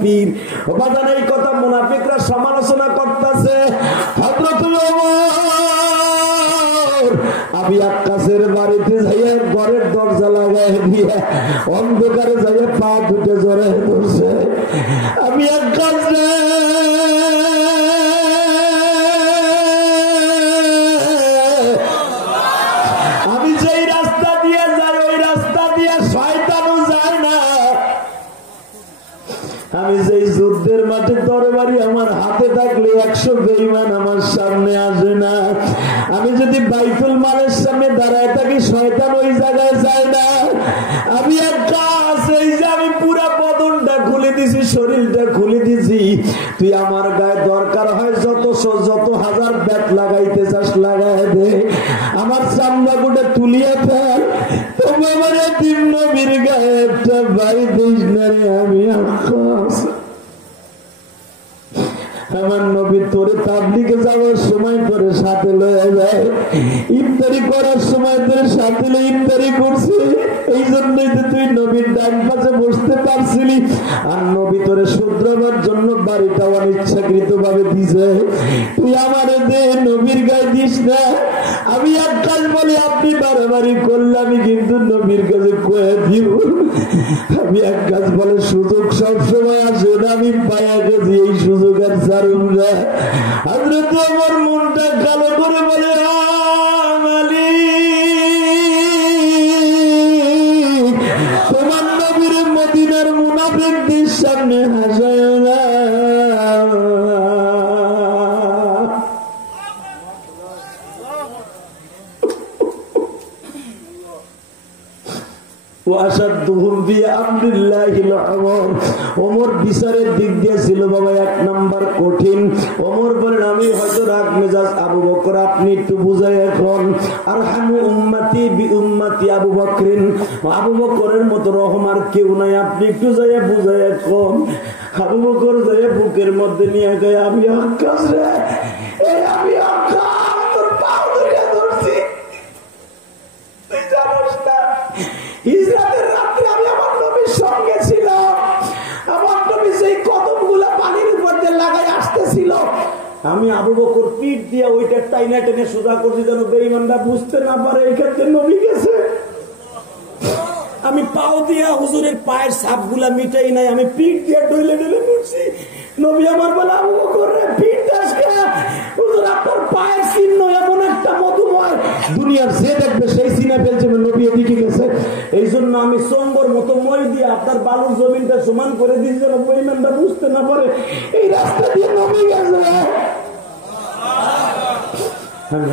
পীর বাজান এই কথা মুনাফিকরা সমালোচনা করতেছে। হযরত ওমর আবু আক্কাসের বাড়িতে যাইয়া ঘরের দরজা লাগায় দিয়ে অন্ধকারে যাইয়া পা দুটো জড়ায় ধরছে। আবু আক্কাস আমি যেই রাস্তা দিয়ে যাই ওই রাস্তা দিয়ে শয়তানও যায় না। আমি যেই যুদ্ধের মাঠে তরবারি আমার হাতে থাকলে 100 বেঈমান আমার সামনে আসে না। আমি যদি বাইতুল মালের সামনে দাঁড়ায় থাকি শয়তান ওই জায়গায় যায় না। আমি এক কাজ এই যে আমি পুরা বদনটা খুলে দিছি, শরীরটা খুলে দিছি, তুই আমার গায়ে দরকার হয় যত হাজার ব্যাট লাগাইতে চাস লাগাই দে, আমার চামড়া গুলো তুলিয়ে ফেল, তোমার তিন নবীর গায়ে একটা বাড়ি দিস না রে। আমি আমার নবী তোরে তাবলিগে যাওয়ার সময় করে সাথে লয়ে যায়, ইফতারি করার সময় তোর সাথে ইফতারি করছে, এই জন্যই তো তুই নবীর ডান পাশে বসতে পারছিলি। আর নবী তোরে শুধরাবার জন্য বাড়িটা অনিচ্ছাকৃত ভাবে দিছে, তুই আমারে দে, নবীর গায়ে দিস না। আমি এক কাজ বলি আপনি বাড়াবাড়ি করলে আমি কিন্তু নবীর কাছে কয়ে দিব। আমি এক কাজ বলে সুযোগ সবসময় আসে না, আমি পায়া গেছি এই সুযোগ আর ছাড়ুন না। হযরত ওমর মনটা কালো করে বলে তোমার নবীর মদিনার মুনাফিকদের সামনে হাসায় না। ওমর বিচারের দিক দিয়ে ছিল বাবা 1 নাম্বার কঠিন। ওমর বলেন আমি হয়তো রাগ মেজাজ, আবু বকর আপনি একটু বুঝাই এখন। আরহামু উম্মতি বি উম্মতি আবু বকরিন, আবু বকরের মতো রহম আর কেউ নাই, আপনি একটু যাইয়া বুঝাই এখন। আবু বকর যাইয়া বুকের মধ্যে নিয়ে গায়ে আমি আকাশ রে, আমি আকাশ তোর পাও ধরিয়া ধরছি, তুই জানোস না ইসরাতের রাত্রে আমি আমার নবীর সঙ্গে ছিলাম, আমার নবী সেই কদমগুলা পানির উপর দিয়ে লাগাই আসতেছিল, আমি আবু বকর পিঠ দিয়ে ওইটা টাইনা টেনে সোজা করছি যেন বেঈমানরা বুঝতে না পারে এই ক্ষেত্রে নবী গেছে। আমি পাও দিয়া হুজুরের পায়ের ছাপগুলা মিটাই নাই, আমি পিঠ দিয়ে ডইলে ডইলে পড়ছি। নবী আমার বলে আবু বকর রে পিঠ আজকে হুজুর আপনার পায়ের চিহ্ন এমন একটা মধুময়, দুনিয়ার যে দেখবে সেই চিনে ফেলছে নবী এদিকে গেছে। এই জন্য আমি সঙ্গর মতো মই দিয়ে আপনার বালুর জমিনটা সমান করে দিয়েছি যেন বেঈমানরা বুঝতে না পারে এই রাস্তা দিয়ে নবী গেছে।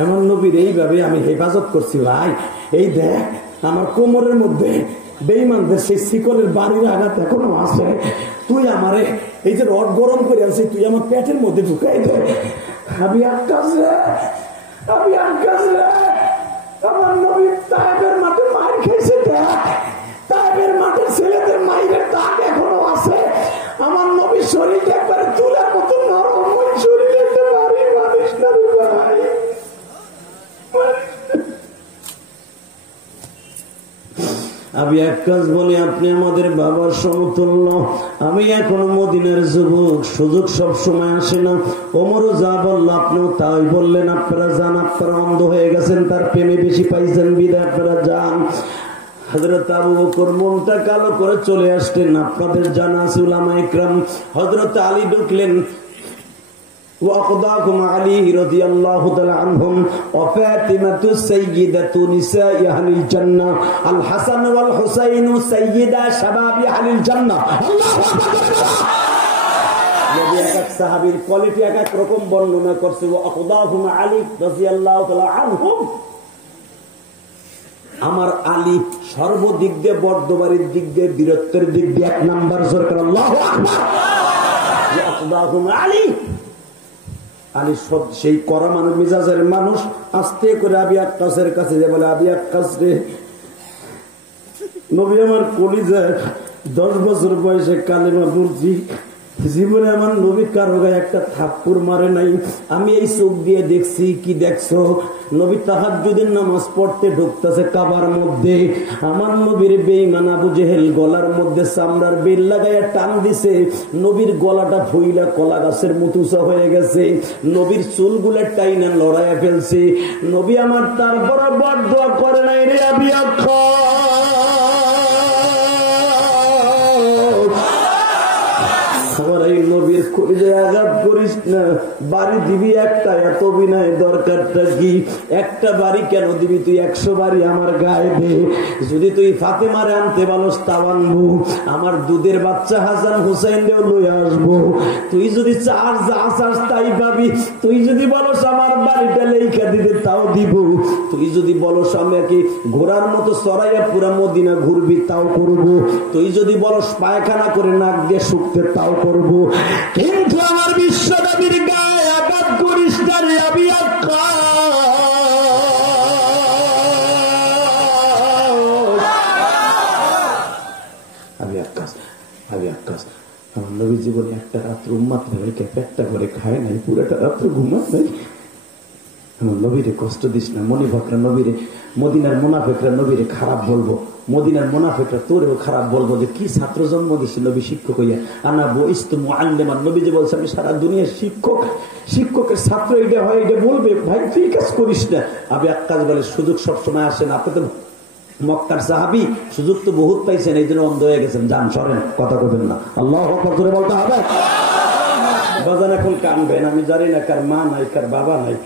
এমন নবীর এইভাবে আমি হেফাজত করছি। ভাই এই দেখ আমার কোমরের মধ্যে বেঈমানদের সেই শিকলের বাড়ির আঘাত এখনো আছে, তুই আমারে এই যে রড গরম করে আনছি তুই আমার পেটের মধ্যে ঢুকাই দে। আমি আকাশ রে, আমি আকাশ রে, আমার নবী তায়েবের মাঠে মার খেয়েছে, তায়েবের মাঠে ছেলেদের মায়ের দাগ এখনো আছে, আমার নবীর শরীরটা একবারে তুলার মতো নরম, ওই শরীরে বাড়ি মারিস না রে ভাই। আমি এক কাজ বলি আপনি আমাদের বাবার সমতুল্য, আমি এখনো মদিনার যুবক, সুযোগ সব সময় আসে না। ওমরও যা বললো আপনিও তাই বললেন, আপনারা যান, আপনারা অন্ধ হয়ে গেছেন, তার প্রেমে বেশি পাইছেন বিদায় আপনারা যান। হযরত আবু বকর মনটা কালো করে চলে আসলেন, আপনাদের জানা আছে উলামা ইকরাম। হযরত আলী ঢুকলেন, وأقضاكم علي رضي الله تعالى عنهم وفاطمة سيدة نساء أهل الجنة الحسن والحسين سيدا شباب أهل الجنة الله أكبر। নবী এক সাহাবীর কোয়ালিটি এক এক রকম বর্ণনা করছে। وأقضاكم علي رضي الله تعالى عنهم, আমার আলী সর্বদিক দিয়ে, বর্ধমানের দিক দিয়ে, বীরত্বের দিক দিয়ে 1 নাম্বার সরকার। আল্লাহু আকবার। وأقضاكم علي, আলী সব সেই কড়া মানুষ, মিজাজের মানুষ, আস্তে করে আবি আক্কাসের কাছে যে বলে আবি আক্কাস রে, নবী আমার কলিজায় 10 বছর বয়সে কালেমা পড়ছি, জীবনে আমার নবী কারো গায়ে একটা থাপ্পড় মারে নাই। আমি এই চোখ দিয়ে দেখছি। কি দেখছো? নবী তাহাজ্জুদের নামাজ পড়তে ঢুকতেছে কাবার মধ্যে, আমার নবীর বেঈমান আবু জেহেল গলার মধ্যে চামড়ার বেল লাগাইয়া টান দিছে। নবীর গলাটা ফুইলা কলা গাছের মুতুসা হয়ে গেছে, নবীর চুলগুলা টাইনা লড়াইয়া ফেলছে। নবী আমার তারপর বড় দোয়া করে নাই রে আবি আখ্যা, আমার এই নবীর কলিজায় আঘাত করিস না। বাড়ি দিবি একটা, এত বিনয় দরকারটা কি? একটা বাড়ি কেন দিবি? তুই 100 বাড়ি আমার গায়ে দে। যদি তুই ফাতেমারে আনতে বলস তাও আনবো, আমার দুধের বাচ্চা হাসান হুসাইন দেও লই আসবো। তুই যদি চার যা চাস তাই পাবি। তুই যদি বলস আমার বাড়িটা লেখা দিতে তাও দিব। তুই যদি বলস আমাকে ঘোড়ার মতো চড়াইয়া পুরা মদিনা ঘুরবি তাও করবো। তুই যদি বলস পায়খানা করে নাক দিয়ে শুকতে তাও করব। কিন্তু আমার বিশ্বনবীর গায়ে আঘাত করিস না রে আবি আখ্যা। আমার নবী জীবনে একটা রাত্র উম্মাত রেখে পেটটা করে খায় নাই, পুরোটা রাত্র ঘুমাত নাই। আমার নবীরে কষ্ট দিস না। মনিফাকরা নবীরে, মদিনার মুনাফিকরা নবীরে খারাপ বলবো, মদিনার মুনাফিকরা তোরেও খারাপ বলবো যে কি ছাত্র জন্ম দিছি নবী শিক্ষক হইয়া। আনা বইস্তু মুআল্লিমান, নবী যে বলছে আমি সারা দুনিয়ার শিক্ষক, শিক্ষকের ছাত্র এটা হয়, এটা বলবে। ভাই তুই কাজ করিস না। আবি আক্কাস বলে সুযোগ সবসময় আসে না। আপনি তো মক্কার সাহাবী, সুযোগ তো বহুত পাইছেন, এই জন্য অন্ধ হয়ে গেছেন। যান সরেন, কথা কবেন না। আল্লাহু আকবার করে বলতে হবে। বাজান এখন কানবেন, আমি জানি না কার মা নাই কার বাবা নাই।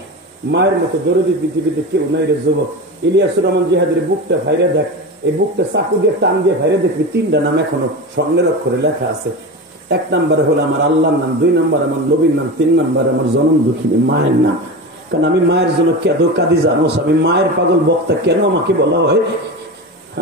মায়ের মতো জরুরি পৃথিবীতে কেউ নাই রে যুবক। ইলিয়াসুর রহমান জিহাদের বুকটা ভাইরে দেখ, এই বুকটা চাকু দিয়ে টান দিয়ে ভাইরে দেখবি 3টা নাম এখনো স্বর্ণের অক্ষরে লেখা আছে। 1 নম্বরে হলো আমার আল্লাহর নাম, 2 নম্বরে আমার নবীর নাম, 3 নম্বরে আমার জনম দুঃখিনী মায়ের নাম। কারণ আমি মায়ের জন্য কেঁদ কাঁদি জানোস, আমি মায়ের পাগল বক্তা কেন আমাকে বলা হয়?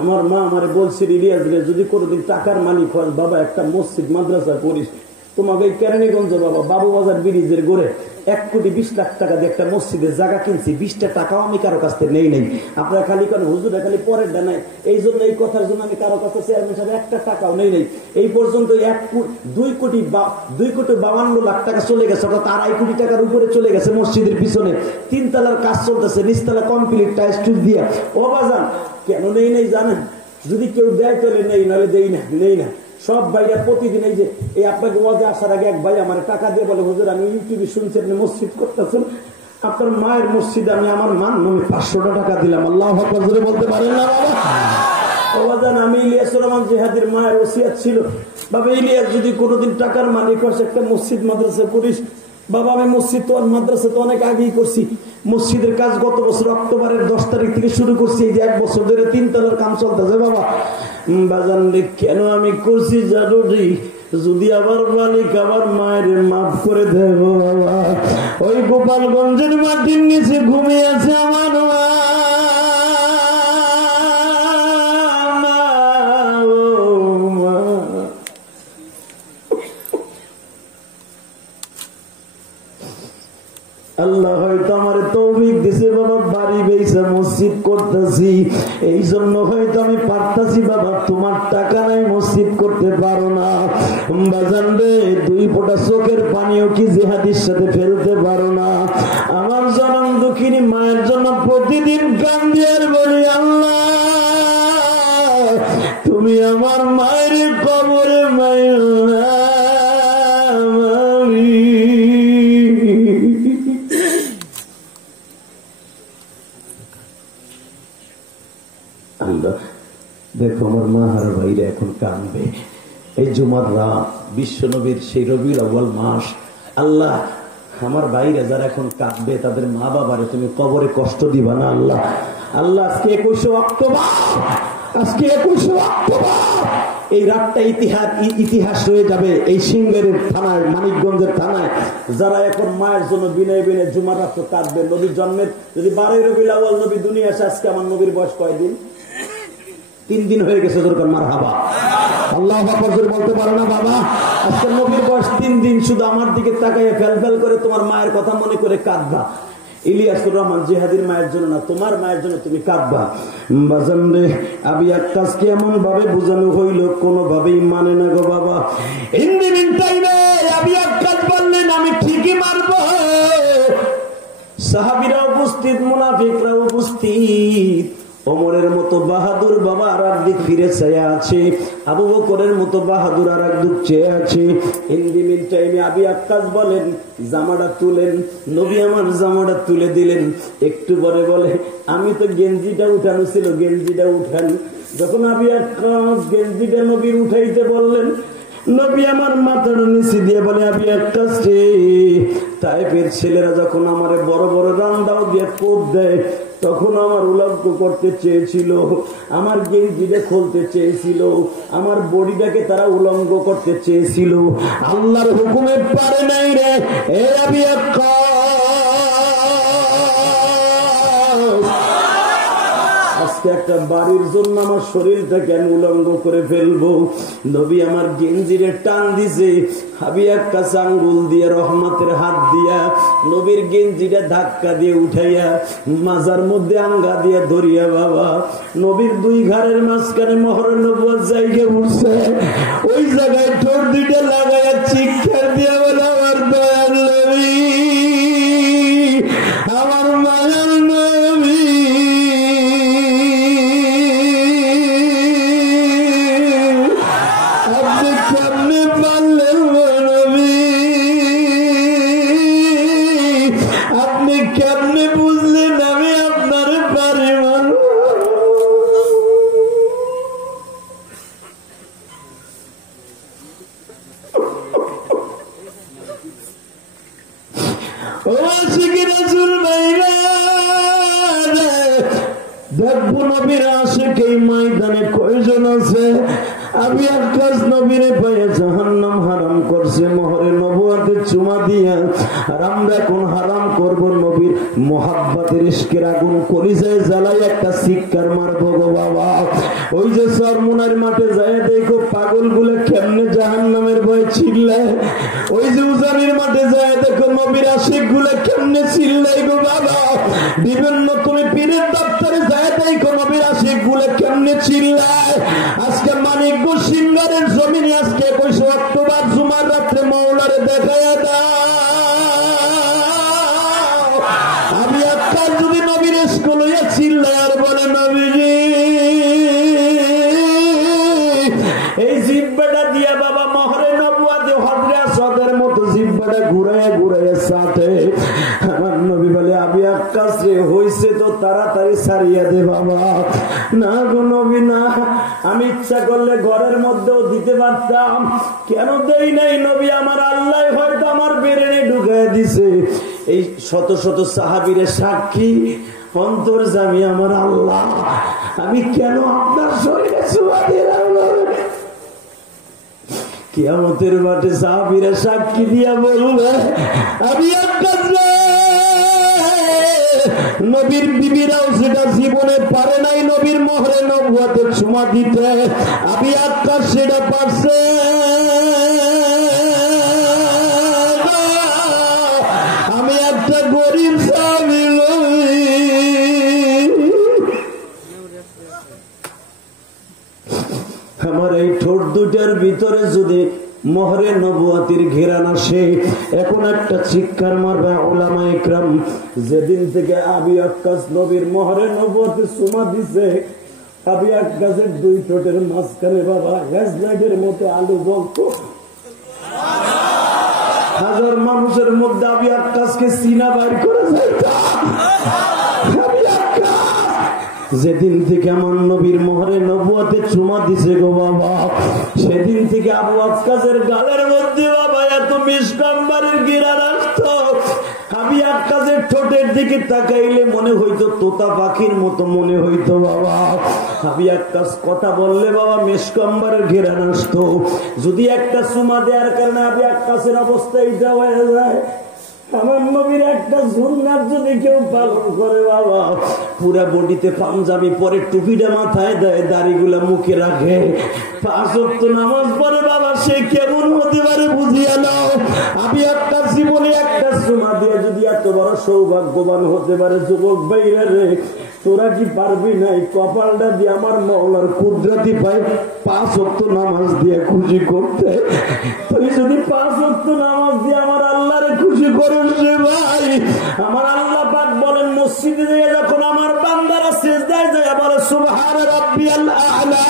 আমার মা আমার বলছিল ইলিয়াস যদি কোনোদিন টাকার মালিক হয় বাবা একটা মসজিদ মাদ্রাসা করিস। তোমাকে এই কেরানীগঞ্জ বাবা বাবুবাজার ব্রিজের গড়ে 1,20,00,000 টাকা দিয়ে একটা মসজিদের জায়গা কিনছি। 20টা টাকাও আমি কারো কাছ থেকে নেই নাই। আপনারা খালি কেন হুজুরা খালি পরের ডানাই, এই জন্য এই কথার জন্য আমি কারো কাছে চেয়ারম্যান সাহেব 1টা টাকাও নেই নাই। এই পর্যন্ত 2,52,00,000 টাকা চলে গেছে, অর্থাৎ 2.5 কোটি টাকার উপরে চলে গেছে মসজিদের পিছনে। 3 তলার কাজ চলতেছে, নিচতলা কমপ্লিট টাইলস টুস দিয়া। ও বাজান কেন নেই নাই জানেন? যদি কেউ দেয় তাহলে নেই, নাহলে দেই না, নেই না। সব ভাইরা প্রতিদিন এই যে এই আপনাকে ওয়াজে আসার আগে এক ভাই আমার টাকা দিয়ে বলে হুজুর আমি ইউটিউবে শুনছি আপনি মসজিদ করতেছেন, আপনার মায়ের মসজিদ আমি আমার মান নামে 500 টাকা দিলাম। আল্লাহু আকবার জোরে বলতে পারেন না বাবা? বাবাজান আমি ইলিয়াসুর রহমান জিহাদের মায়ের ওসিয়াত ছিল, বাবা ইলিয়াস যদি কোনোদিন টাকার মালিক হস একটা মসজিদ মাদ্রাসা করিস। বাবা আমি মসজিদ তো মাদ্রাসা তো অনেক আগেই করছি। মসজিদের কাজ গত বছর অক্টোবরের 10 তারিখ থেকে শুরু করছি, এই যে 1 বছর ধরে 3 তলার কাম চলতেছে। বাবা বাজান কেন আমি করছি জানো? যদি আবার মালিক আমার মায়ের মাফ করে দেব বাবা। ওই গোপালগঞ্জের মাটির নিচে ঘুমিয়ে আছে আমার মা। আল্লাহ হয়তো আমার তৌফিক দিছে বাবা, বাড়ি বেইসা মসজিদ করতেছি, এই জন্য হয়তো আমি পারতাছি বাবা। তোমার টাকা নাই মসজিদ করতে পারো না বাজান রে। 2 ফোঁটা চোখের পানিও কি জিহাদির সাথে ফেলতে পারো না? আমার জনম দুঃখিনী মায়ের জন্য প্রতিদিন কান্দি আর বলি আল্লাহ তুমি আমার মায়ের কবরে মায়ের দেখো আমার মা আর ভাইরা এখন কাঁদবে। এই জুমার রাত, বিশ্ব নবীর সেই রবিউল আউয়াল মাস। আল্লাহ আমার ভাইরা যারা এখন কাঁদবে তাদের মা বাবারে তুমি কবরে কষ্ট দিবা না আল্লাহ। আল্লাহ আজকে 21 অক্টোবর, আজকে 21 অক্টোবর এই রাতটা ইতিহাস হয়ে যাবে এই সিংহের থানায়, মানিকগঞ্জের থানায়। যারা এখন মায়ের জন্য বিনয় বিনয় জুমার রাত কাঁদবে। নবীর জন্মের যদি 12 রবিউল আউয়াল নবী দুনিয়া আসে, আজকে আমার নবীর বয়স কয়দিন? 3 দিন হয়ে গেছে। দরকার মারহাবা আল্লাহু আকবার বলতে পারো না বাবা? আজকে নবীর বয়স 3 দিন। শুধু আমার দিকে তাকাইয়া ফেল করে তোমার মায়ের কথা মনে করে কাঁদবা। ইলিয়াসুর রহমান জিহাদির মায়ের জন্য না, তোমার মায়ের জন্য তুমি কাঁদবা বাজান রে। আবি আক্কাসকে এমন ভাবে বোঝানো হইল কোনোভাবেই মানে না গো বাবা। ইন দি মিন টাইমে ফিরে চেয়ে আছে, আবু বকরের মতো বাহাদুর আর এক দুঃখ চেয়ে আছে। হিন্দি মিন টাইমে আবি আক্কাস বলেন জামাটা তুলেন, নবী আমার জামাটা তুলে দিলেন। একটু পরে বলে আমি তো গেঞ্জিটা উঠানো ছিল, গেঞ্জিটা উঠান। যখন আবি আক্কাস গেঞ্জিটা নবীর উঠাইতে বললেন, নবী আমার মাথার নিচে দিয়ে বলে আবি আক্কাস রে, তাইফের ছেলেরা যখন আমারে বড় বড় রান্দাও দিয়ে কোপ দেয় তখন আমার উলঙ্গ করতে চেয়েছিল, আমার গেঞ্জিটা খুলতে চেয়েছিল, আমার বডিটাকে তারা উলঙ্গ করতে চেয়েছিল, আল্লাহর হুকুমে পারে নাই রে। এ আবি আক্কাস, আজকে একটা বাড়ির জন্য আমার শরীরটাকে আমি উলঙ্গ করে ফেলবো। নবী আমার গেঞ্জিরে টান দিছে, আবি আক্কাস আঙ্গুল দিয়ে রহমতের হাত দিয়া নবীর গেঞ্জিটা ধাক্কা দিয়ে উঠাইয়া মাজার মধ্যে আঙ্গা দিয়ে ধরিয়া বাবা নবীর দুই ঘাড়ের মাঝখানে মোহর নবুয়ত জায়গা উঠছে। ওই জায়গায় ঠোঁট দুইটা লাগাইয়া চিৎকার দিয়া বলে আমার দয়াল নবী, আমার মায়ার নবী, আপনি কেমনে পারলেন নবী, আপনি কেমনে বুঝলেন আমি আপনার পারি মানুষ। দেখবো নবীর আশিক এই ময়দানে কয়জন আছে। আবি আক্কাস নবীরে পায়ে জাহান্নাম হারাম করছে মোহরে নবুয়তের চুমা দিয়া, আর আমরা এখন হারাম করব নবীর মোহাব্বতের ইশকের আগুন কলিজায় জ্বালাই একটা চিৎকার মারবো গো বাবা। ওই যে চরমুনার মাঠে যায় দেখো পাগল গুলো কেমনে জাহান্নামের ভয়ে চিল্লায়, ওই যে উজানির মাঠে যায় দেখো নবীর আশিক গুলো কেমনে চিল্লাই গো বাবা। বিভিন্ন তুমি পীরের দপ্তরে যায় দেখো নবীর আশিক গুলো কেমনে চিল্লায়। আজকে মানিক সিঙ্গারের জমিনে আজকে 21 অক্টোবর জুমার রাত্রে মাওলারে দেখায়া দাও। আবি আক্কাস যদি নবীর ইশক লইয়া চিল্লায় আর বলে নবীজি, এই জিহ্বাটা দিয়া বাবা মোহরে নবুয়তে হযরত আসাদের মতো জিহ্বাটা ঘুরাইয়া ঘুরাইয়া সাথে আমার নবী বলে আবি আক্কাস রে হইছে তো তাড়াতাড়ি ছাড়িয়া দে বাবা। না গো নবী না, আমি ইচ্ছা করলে ঘরের মধ্যেও দিতে পারতাম, কেন দেই নাই নবী, আমার আল্লাহ হয়তো আমার বেরেনে ঢুকাইয়া দিছে। এই শত শত সাহাবীরে সাক্ষী অন্তর্যামী আমার আল্লাহ, আমি কেন আপনার শরীরে ছোঁয়া দিলাম। কিয়ামতের মাঠে সাহাবীরা সাক্ষী দিয়া বলবে আবি আক্কাস নবীর বিবিরাও সেটা জীবনে পারে নাই নবীর মোহরে নবুয়তের চুমা দিতে, আবি আক্কাস সেটা পারছে। আমি একটা গরিব সাহাবী, আমার এই ঠোঁট দুটার ভিতরে যদি মোহরে নবুয়তের ঘেরান আসে, এখন একটা চিৎকার মারবে উলামা ইকরাম। যেদিন থেকে আবি আক্কাস নবীর মোহরে নবুয়তে চুমা দিছে, আবি আক্কাসের দুই ঠোঁটের মাঝখানে বাবা হেজলাইটের মতো আলু জ্বলতো। হাজার মানুষের মধ্যে আবি আক্কাসকে সিনা বাইর করে যাইত। যেদিন থেকে আমার নবীর মোহরে নবুয়তে চুমা দিছে গো বাবা, সেদিন থেকে আবু আক্কাসের গালের মধ্যে বাবা এত মিষ্টাম্বারের গিরার আসতো। আবি আক্কাসের ঠোঁটের দিকে তাকাইলে মনে হইতো তোতা পাখির মতো মনে হইতো বাবা। আবি আক্কাস কথা বললে বাবা মিষ্টাম্বারের ঘেরান আসতো। যদি একটা চুমা দেওয়ার কারণে আবি আক্কাসের অবস্থা এটা হয়ে যায়, আমার নবীর একটা সুন্নাত যদি কেউ পালন করে বাবা, পুরা বডিতে পাঞ্জাবি পরে, টুপিটা মাথায় দেয়, দাড়িগুলা মুখে রাখে, 5 ওয়াক্ত নামাজ পড়ে বাবা, সে কেমন হতে পারে বুঝিয়া নাও। আবি আক্কাস জীবনে একটা চুমা দিয়ে যদি এত বড় সৌভাগ্যবান হতে পারে, যুবক ভাইরা রে তোরা কি পারবি নাই কপালটা দিয়ে আমার মাওলার কুদরতি পাই 5 ওয়াক্ত নামাজ দিয়ে খুশি করতে। তুই যদি 5 ওয়াক্ত নামাজ দিয়ে আমার আল্লাহরে খুশি করিস রে ভাই, আমার আল্লাহ পাক বলেন মসজিদে যখন আমার বান্দারা সিজদায় যায় বলে সুবহান রাব্বিয়াল আ'লা।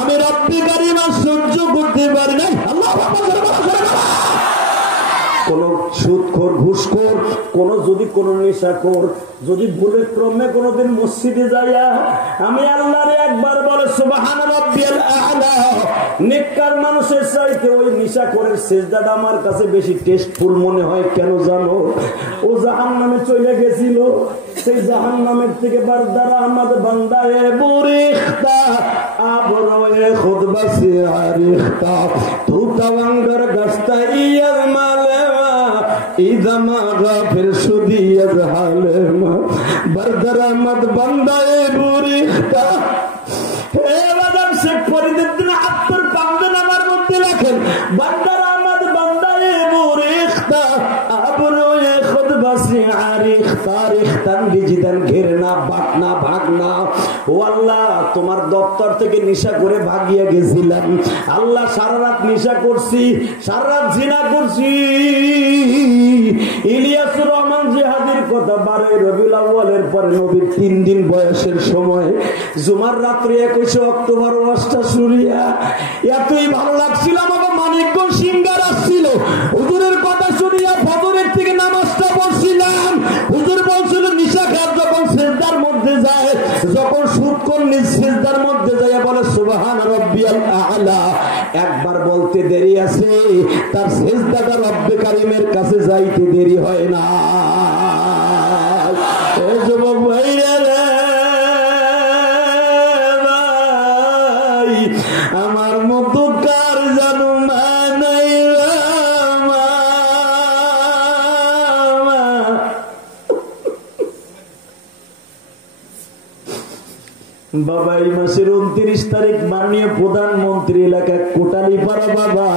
আমি রব্বি কারীম সহ্য করতে পারি না। আল্লাহু আকবার। কোন সুদখোর, ঘুষখোর, কোন যদি কোন নেশাখোর যদি ভুলে ক্রমে কোনদিন মসজিদে যাইয়া আমি আল্লাহরে একবার বলে সুবহান রাব্বিয়াল আ'লা, নেককার মানুষের চাইতে ওই নেশাখোরের সিজদাটা আমার কাছে বেশি টেস্টফুল মনে হয়। কেন জানো? ও জাহান্নামে চলে গেছিল, সেই জাহান্নামের থেকে বারদার আহমদ বান্দায়ে বুরিখতা আবরয়ে খুদ বাসি আরিখতা তু তাওয়াঙ্গার গাস্তা ইয়ার মালেমা ইদামা গাফির সুদিয়াজ হালেমা বারদার আহমদ বান্দায়ে বুরিখতা। হে বাদাম শেখ ফরিদুদ্দিন আত্মর পামদেন আমার মধ্যে রাখেন, বারদার আহমদ বান্দায়ে বুরিখতা আবরয়ে খুদ বাসি আরিখতা রিখতান বিজিদান ঘেরনা বাটনা ভাগনা। ও আল্লাহ, তোমার দপ্তর থেকে নেশা করে ভাগিয়ে গেছিলাম আল্লাহ, সারা রাত নেশা করছি, সারা রাত জিনা করছি। ইলিয়াসুর রহমান জিহাদির কথা 12 রবিউল আউয়ালের পরে নবীর 3 দিন বয়সের সময় জুমার রাত্রে 21 অক্টোবর ওয়াজটা শুনিয়া এতই ভালো লাগছিল, আমাকে মানিকগঞ্জ সিঙ্গার আসছিল, হুজুরের কথা শুনিয়া ফজরের থেকে নামাজটা পড়ছিলাম। হুজুর বলছিল নিশা খাত যখন সিজদার মধ্যে যায়, যখন সুদ কোন সিজদার মধ্যে যায় বলে সুবহান রাব্বিয়াল আ'লা, একবার বলতে দেরি আছে, তার সিজদাটা রব্বে কারীমের কাছে যাইতে দেরি হয় না। ও যুবক ভাইরা রে ভাই, আমার মতো কার জানো মা নাই বাবা। এই মাসের 29 তারিখ মাননীয় প্রধানমন্ত্রী এলাকা কোটালীপাড়া, বাবা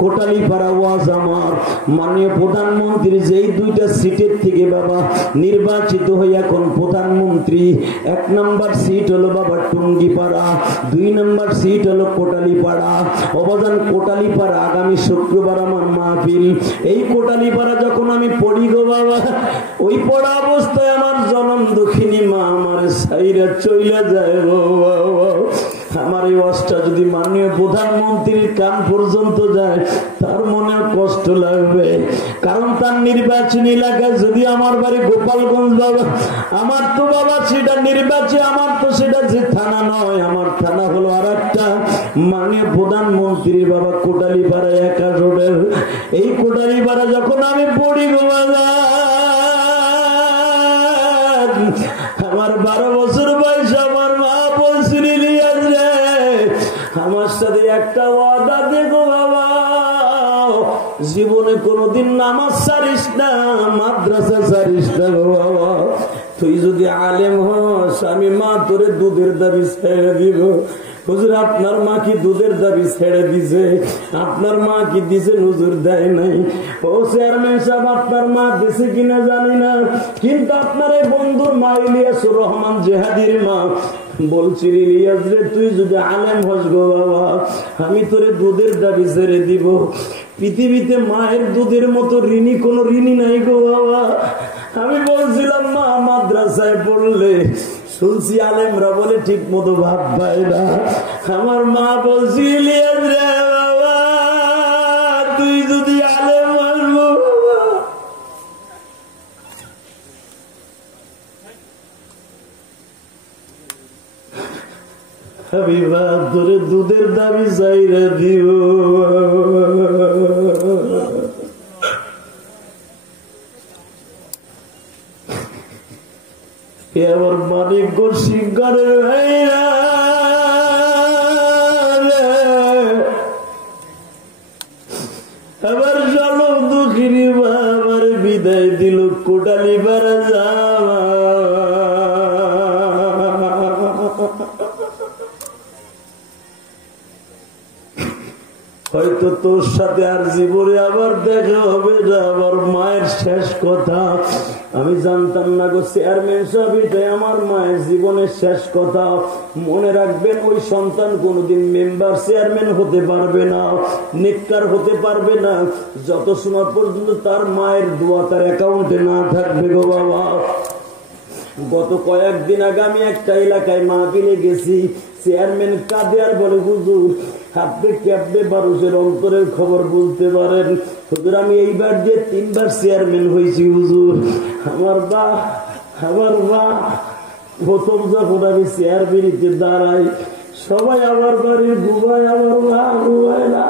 কোটালীপাড়া ওয়াজ আমার মাননীয় প্রধানমন্ত্রী যেই 2টা সিটের থেকে বাবা নির্বাচিত হয়ে এখন প্রধানমন্ত্রী। 1 নম্বর সিট হলো বাবা টুঙ্গিপাড়া, 2 নম্বর সিট হলো কোটালীপাড়া। অবদান কোটালীপাড়া আগামী শুক্রবার আমার মাহফিল। এই কোটালীপাড়া যখন আমি পড়ি গো বাবা, ওই পড়া অবস্থায় আমার জনম দুঃখিনী মা আমার সাইরা চইলা যায়। আমার এই ওয়াজটা যদি মাননীয় প্রধানমন্ত্রীর কান পর্যন্ত যায় তার মনে কষ্ট লাগবে, কারণ তার নির্বাচনী এলাকায় যদি আমার বাড়ি গোপালগঞ্জ বাবা, আমার তো বাবা সেটা নির্বাচন, আমার তো সেটা যে থানা নয়, আমার থানা হলো আর একটা। মাননীয় প্রধানমন্ত্রীর বাবা কোটালীপাড়া 1 রোডের। এই কোটালীপাড়া যখন আমি পড়ি গো বাবা, আমার 12 বছর বয়স, আমার মা বলছিল ইলিয়াস রে আমার সাথে একটা ওয়াদা দে গো বাবা, জীবনে কোনোদিন নামাজ ছাড়িস না, মাদ্রাসা ছাড়িস না গো বাবা। তুই যদি আলেম হস আমি মা তোরে দুধের দাবি ছেড়ে দিব। হুজুর আপনার মা কি দুধের দাবি ছেড়ে দিছে? আপনার মা কি দিছে? হুজুর দেয় নাই। ও চেয়ারম্যান সাহেব, আপনার মা দিছে কিনা জানি না, কিন্তু আপনার এই বন্ধুর মা ইলিয়াসুর রহমান জিহাদির মা বলছিল ইলিয়াস রে তুই যদি আলেম হস গো বাবা, আমি তোরে দুধের দাবি ছেড়ে দিব। পৃথিবীতে মায়ের দুধের মতো ঋণী কোন ঋণী নাই গো বাবা। আমি বলছিলাম মা মাদ্রাসায় পড়লে শুনছি আলেমরা বলে ঠিক মতো ভাব পায় না। আমার মা বলছি ইলিয়াস রে বাবা তুই যদি আলেম আসবো বাবা, আমি মা ধরে দুধের দাবি চাইরা দিব। আমার মানিকগঞ্জ সিঙ্গারের ভাইরা আবার জনম দুঃখিনী মা আমার বিদায় দিল কোটালীপাড়া যাওয়া। হয়তো তোর সাথে আর জীবনে আবার দেখা হবে না। আমার মায়ের শেষ কথা আমি জানতাম না গো চেয়ারম্যান সাহেব, এটাই আমার মায়ের জীবনের শেষ কথা। মনে রাখবেন ওই সন্তান কোনোদিন মেম্বার চেয়ারম্যান হতে পারবে না, নেককার হতে পারবে না যত সময় পর্যন্ত তার মায়ের দোয়া তার অ্যাকাউন্টে না থাকবে গো বাবা। গত কয়েকদিন আগে আমি একটা এলাকায় মাহফিলে গেছি, চেয়ারম্যান কাঁদে আর বলে, হুজুর আপনি কেমনে মানুষের অন্তরের খবর বলতে পারেন? হুজুর আমি এইবার যে 3 বার চেয়ারম্যান হয়েছি হুজুর। আমার বা প্রথম যখন আমি চেয়ারম্যানিতে দাঁড়াই, সবাই আমার বাড়ির ঘুমায়, আমার মা ঘুমায় না।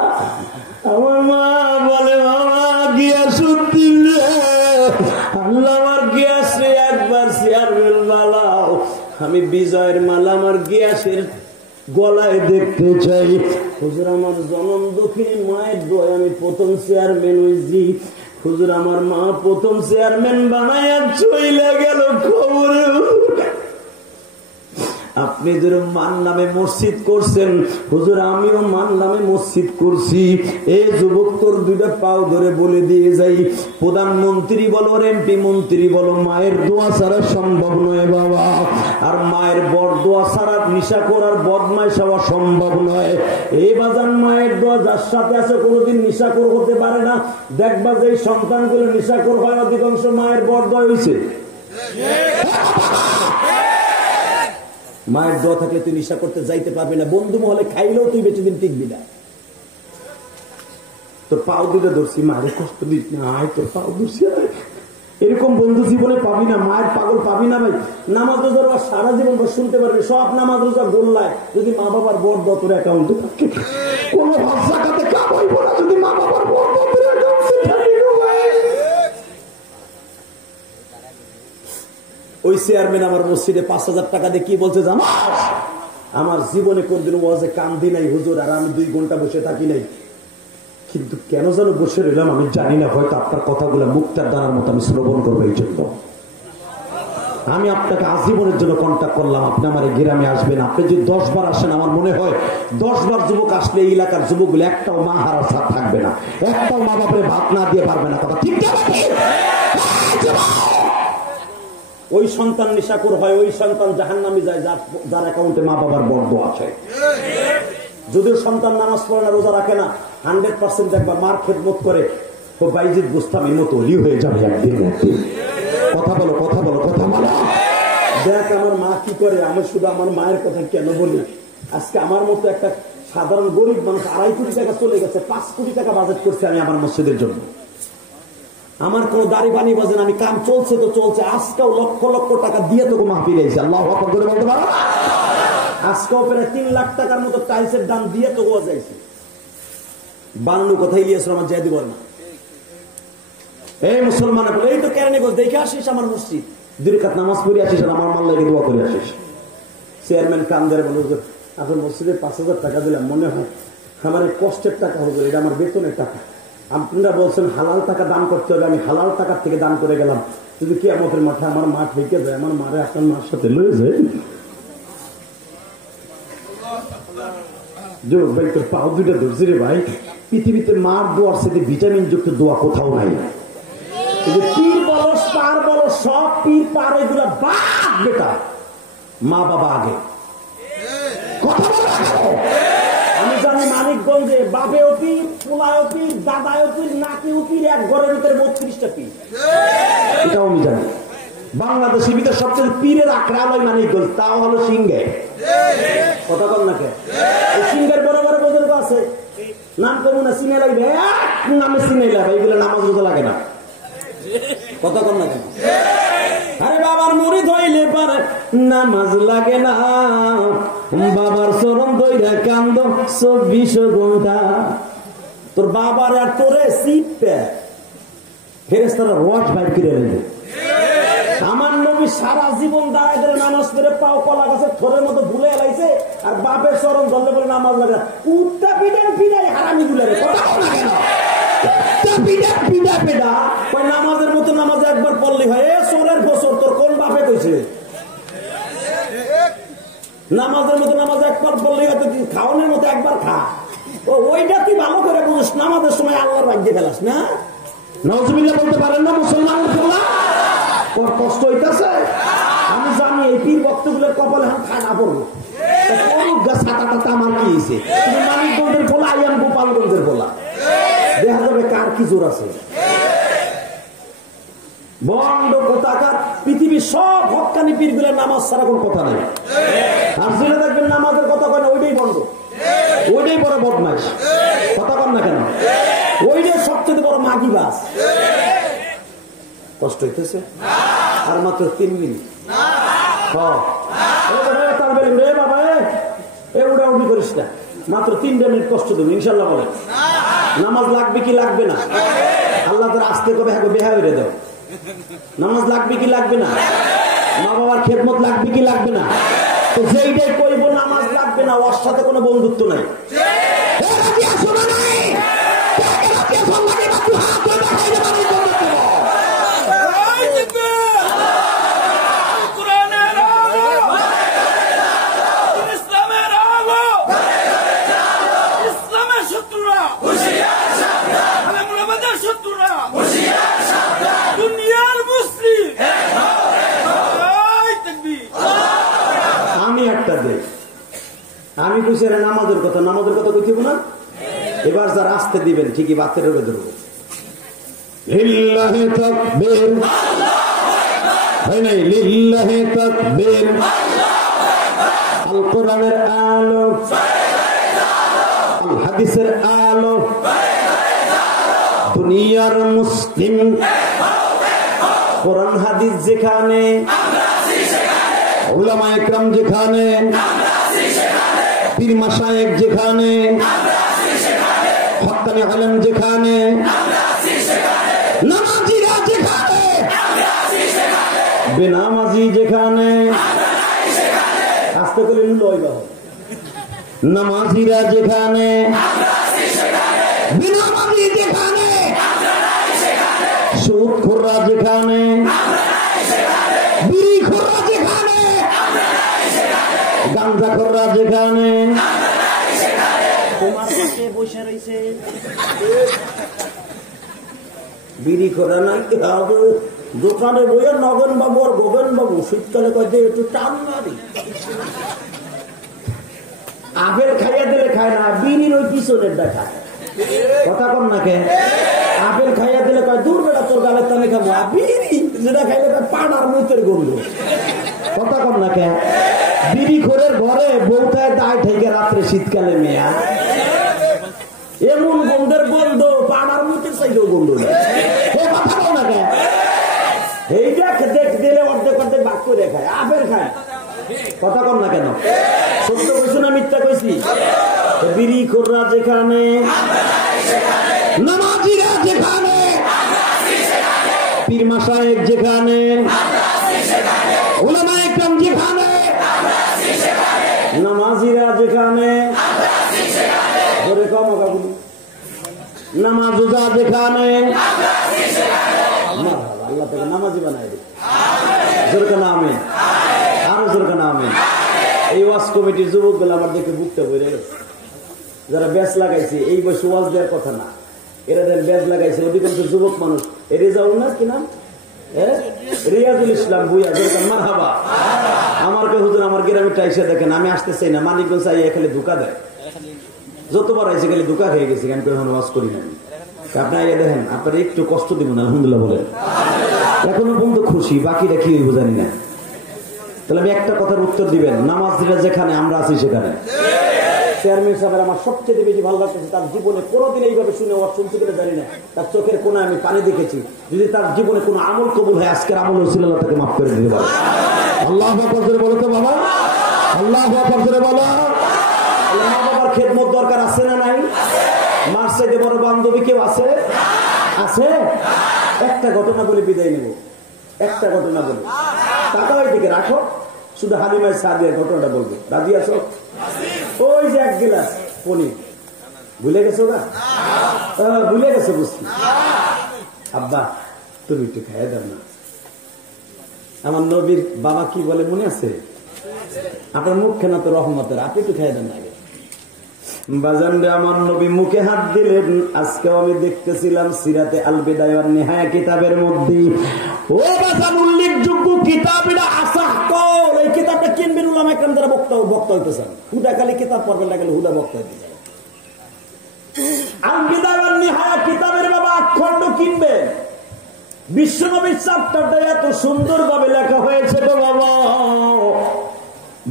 আমার মা বলে, বাবা গিয়াসউদ্দিন রে, আল্লাহ আমার গিয়াসে একবার চেয়ারম্যান বানাও। আমি বিজয়ের মালা আমার গিয়াসের গলায় দেখতে চাই। হুজুর আমার জনম দক্ষিণী মায়ের দোয়ায় আমি প্রথম চেয়ারম্যান হয়েছি। হুজুর আমার মা প্রথম চেয়ারম্যান বানায় চইলা গেল খবরে। আপনি যেরকম মান নামে মসজিদ করছেন, হুজুর আমিও মান নামে মসজিদ করছি। এই যুবক তোর 2টা পাও ধরে বলে দিয়ে যাই, প্রধানমন্ত্রী বলো আর এমপি মন্ত্রী বলো, মায়ের দোয়া ছাড়া সম্ভব নয় বাবা। আর মায়ের বড় দোয়া ছাড়া নিশা করার বদমাইশ হওয়া সম্ভব নয়। এই বাজান মায়ের দোয়া যার সাথে আছে কোনোদিন নিশাখোর হতে পারে না। দেখবা যে সন্তানগুলো নিশাখোর হয়, অধিকাংশ মায়ের বড় দোয়া হয়েছে। মায়ের দোয়া থাকলে তুই নিশা করতে যাইতে পারবি না, বন্ধু মহলে খাইলেও তুই বেশি দিন টিকবি না। তোর পাও দুটো ধরছি, মায়ের কষ্ট দিস না, আয় তোর পাও ধরছি। এরকম বন্ধু জীবনে পাবি না, মায়ের পাগল পাবি না ভাই। নামাজ রোজা সারা জীবন শুনতে পারবি, সব নামাজ রোজা গোল্লায় যদি মা বাবার বড় দতর অ্যাকাউন্টে থাকে। কোন ভাষাতে কামাইব না যদি মা বাবার বড় দতর অ্যাকাউন্টে থাকে। ওই চেয়ারম্যান আমার মসজিদে 5,000 টাকা দিয়ে কি বলছে জানো? আমার জীবনে কোনদিন ওয়াজে কান্দি নাই হুজুর, আর আমি 2 ঘন্টা বসে থাকি নাই। কিন্তু কেন যেন বসে রইলাম আমি জানি না, হয়তো আপনার কথাগুলো মুক্তার দানার মতো আমি শ্রবণ করবো। এই জন্য আমি আপনাকে আজীবনের জন্য কন্ট্যাক্ট করলাম, আপনি আমার এই গ্রামে আসবেন। আপনি যদি 10 বার আসেন, আমার মনে হয় 10 বার যুবক আসলে এই এলাকার যুবকগুলো একটাও মা হারার সাথ থাকবে না, একটাও মা বাপের ভাত না দিয়ে পারবে না। কথা ঠিক আছে? ওই সন্তান নিশাখোর হয়, ওই সন্তান জাহান্নামে যায় যার অ্যাকাউন্টে মা বাবার বর্গ আছে। যদিও সন্তান নামাজ পড়ে না, রোজা রাখে না, 100% দেখবা মার খেদমত করে, ও বাইজিদ বুস্তামির মতো অলি হয়ে যাবে একদিন। কথা বলো, কথা বলো, কথা বলো। দেখ আমার মা কি করে, আমি শুধু আমার মায়ের কথা কেন বলি। আজকে আমার মতো একটা সাধারণ গরিব মানুষ 2.5 কোটি টাকা চলে গেছে, 5 কোটি টাকা বাজেট করছে আমি আমার মসজিদের জন্য। আমার কোন দাড়ি বানি বাজে না, আমি কাম চলছে তো চলছে। আজকেও লক্ষ লক্ষ টাকা দিয়ে তোকে মাহফিলে এসেছে, আল্লাহু আকবার করে বলতে পারো। আজকেও প্রায় 3 লাখ টাকার মতো টাইলসের দাম দিয়ে তোকে যাইছে। বানানো কথা ইলিয়াস রহমান জায়দি বল না, এই মুসলমানের বলে এই তো কেরানীগঞ্জ দেখে আসিস আমার মসজিদ, 2 রাকাত নামাজ পড়ে আসিস আর আমার মাল্লাকে দোয়া করে আসিস। চেয়ারম্যান কান্দারে বলে, আপনার মসজিদে 5,000 টাকা দিলাম, মনে হয় আমার এই কষ্টের টাকা হবে, এটা আমার বেতনের টাকা। আপনারা বলছেন হালাল টাকা দান করতে হবে, আমি হালাল টাকার থেকে দান করে গেলাম। যদি কিয়ামতের মাথায় আমার মা ঠেকে যায়, আমার মারে আপনার মার সাথে লয়ে যায়। ভাই তোর পাও 2টা ধরছি রে ভাই। পৃথিবীতে মার দোয়ার সাথে ভিটামিন যুক্ত দোয়া কোথাও নাই। পীর বলো, পার বলো, সব পীর পার এগুলা বাদ বেটা, মা বাবা আগে। কথা বলো। আমি জানি মানিকগঞ্জে বাপেও পীর, পোলাও পীর, দাদাও পীর, নাতিও পীর, এক ঘরের ভিতরে 32টা পীর। এটাও আমি জানি। বাংলাদেশের ভিতরে সবচেয়ে পীরের আখড়ালয় মানিকগঞ্জ, তাও হলো সিংহে। কথা বল না কে? সিংহের বড় বড় বুজুর্গ আছে, নাম কমু না, চিনে লাগবে, নামে চিনে লাগবে, এগুলো নামাজ রোজা লাগে না। কথা বল না কেন? আরে বাবার মুড়ি ধইলে পারে নামাজ লাগে না, বাবার চরণ ধইরা কান্দ 24 ঘন্টা। তোর বাবার আর তোরে সিটটা ফেরেশতারা রোজ বাইর করে নেবে। আমার নবী সারা জীবন দাঁড়ায় ধরে নামাজ পড়ে পাও কলা গাছে থরের মতো ভুলে এলাইছে, আর বাপের চরণ ধরলে বলে নামাজ লাগে না। উত্তা পিটান পিটাই হারামি গুলে নামাজের মতো নামাজ একবার পড়লি হয়। সোরের বছর তোর কোন বাপে কইছে নামাজের মতো নামাজ একবার পড়লি হয়তো খাওয়ানোর মতো একবার খা। ওইটা তুই ভালো করে বুঝিস, নামাজের সময় আল্লাহর রাজ্যে ফেলাস না। নাউজুবিল্লাহ বলতে পারেন না মুসলমান? কষ্ট হইতেছে আমি জানি, এই পীর বক্তগুলোর কপালে আমি খানা পড়বো। আমার কি হয়েছে? মানিকগঞ্জের বলা, আইয়াম গোপালগঞ্জের বলা, দেখা যাবে কার কি জোর আছে। বন্ড কোথাকার। পৃথিবীর সব হক্কানি পীরগুলোর নামাজ ছাড়া কোনো কথা নেই। আর যেটা দেখবেন নামাজের কথা কয় না, ওইটাই বন্ধ, ওইটাই বড় বদমাইশ। কথা কন না কেন? ওইটাই সবচেয়ে বড় মাগিবাজ। কষ্ট হইতেছে? আর মাত্র 3 মিনিট। উড়াউড়ি করিস না, মাত্র 3 মিনিট কষ্ট দেবো ইনশাল্লাহ। বলে নামাজ লাগবে কি লাগবে না? আল্লাহ তোর আসতে কবে হ্যাঁ বেহা হয়ে দেব। নামাজ লাগবে কি লাগবে না? মা বাবার খেদমত লাগবে কি লাগবে না? তো যেইটাই কইব নামাজ লাগবে না, ওর সাথে কোনো বন্ধুত্ব নাই। আমি কইছি নামাজের কথা, নামাজের কথা কইব না। এবার যারা আসতে দিবেন ঠিকই বাতের রোগে ধরবো। লিল্লাহি তাকবীর, হয় নাই? লিল্লাহি তাকবীর। আল কোরআনের আলো, আল হাদিসের আলো, দুনিয়ার মুসলিম। কোরআন হাদিস যেখানে, উলামা ইকরাম যেখানে, পীর মাশায়েখ যেখানে, হক্কানি আলেম যেখানে, নামাজিরা যেখানে, বেনামাজি যেখানে, আস্তে করে নামাজিরা যেখানে, বেনামাজি যেখানে, সুদখোররা যেখানে, বিড়িখোররা যেখানে, গাঁজাখোররা যেখানে, তোমার পাশে বসে রয়েছে বিড়িখোররা নাই দোকানে বইয়ের নগেন বাবু আর গোবেন বাবু শীতকালে কয় যে একটু টান মারি। আপেল খাইয়া দিলে খায় না, বিড়ির ওই পিছনের দেখায়। কথা কম না কে? আপেল খাইয়া দিলে কয় দূর বেড়া তোর গালের টানে খাবো, বিড়ি যেটা খাইলে পাড়ার মুতের গন্ধ। কথা কম না কে? বিড়ি খোরের ঘরে বউটায় দায় থেকে রাত্রে শীতকালে মেয়া এমন গন্ধের গন্ধ, পাড়ার মুতের চাইলেও গন্ধ না। কথা কম না কে? এইটা দেখ দিলে অর্ধেক অর্ধেক ভাগ করে খায়, আপেল খায়। কথা কম না কেন? সত্য কইছি না মিথ্যা কইছি? বিড়ি খোররা যেখানে, নামাজিরা যেখানে, পীর মাশায়েখ যেখানে, উলামা ইকরাম যেখানে, নামাজিরা যেখানে, ধরে কম কাবুলি, নামাজুজা যেখানে, আল্লাহ তাকে নামাজি বানায় দেয়। জোরকে নামে, আরো জোরকে নামে। এই ওয়াজ কমিটির যুবক গুলো আমার দেখে বুকটা বইরে গেছে। যারা ব্যাচ লাগাইছে এই বয়সে ওয়াজ দেওয়ার কথা না, এরা ব্যাচ লাগাইছে অধিকাংশ যুবক মানুষ। রেজাউল না কি নাম? রিয়াজুল ইসলাম ভুইয়া, যেরকম মারহাবা। আমাকে হুজুর আমার গ্রামে টাইসা দেখেন, আমি আসতে চাই না, মানিকগঞ্জ চাই খালি ধোকা দেয়। যতবার আইসে খালি ধোকা খেয়ে গেছি, আমি কখনো ওয়াজ করি না। আপনি আইয়া দেখেন, আপনার একটু কষ্ট দিব না, আলহামদুলিল্লাহ বলেন। এখনো পর্যন্ত খুশি, বাকিটা কি হইব জানি না। তাহলে আমি একটা কথার উত্তর দিবেন, নামাজীরা যেখানে, আমরা আছি সেখানে। চেয়ারম্যান সাহেবের আমার সবচেয়ে বেশি ভালো লাগতেছে, তার জীবনে কোনোদিন এইভাবে শুনে ওয়াজ শুনতে পেরে জানি না, তার চোখের কোণায় আমি পানি দেখেছি। যদি তার জীবনে কোনো আমল কবুল হয়, আজকের আমল হয়েছিল, আল্লাহ তাকে মাফ করে দিতে পারে। আল্লাহু আকবার জোরে বলো তো বাবা, আল্লাহু আকবার জোরে বলো। মা বাবার খেদমত দরকার আছে না নাই? মার চাইতে বড় বান্ধবী কেউ আছে? আছে? একটা ঘটনা বলে বিদায় নেব, একটা ঘটনা বলে। টাকা ওই দিকে রাখো, শুধু হালিমায় সাদিয়ার ঘটনাটা বলবো। রাজি আছো? ওই যে 1 গ্লাস পনির ভুলে গেছো না? ভুলে গেছো বুঝছি। আব্বা তুমি একটু খাইয়ে দাও না। আমার নবীর বাবা কি বলে মনে আছে? আপনার মুখ খেনা তো রহমতের, আপনি একটু খাইয়ে দেন না আগে। বাজান রে, আমার নবী মুখে হাত দিলেন। আজকেও আমি দেখতেছিলাম সিরাতে আল বিদায়া ওয়ান নিহায়া কিতাবের মধ্যে, ও বাজান উল্লেখযোগ্য কিতাব, এটা আসাহ কল। এই কিতাবটা কিনবেন উলামা ইকরাম যারা বক্তা হইতেছেন। হুদা খালি কিতাব পড়বেন না, গেলে হুদা বক্তা হইতে যায়। আল বিদায়া ওয়ান নিহায়া কিতাবের বাবা 8 খণ্ড কিনবেন, বিশ্বনবীর চ্যাপ্টারটা এত সুন্দর ভাবে লেখা হয়েছে গো বাবা,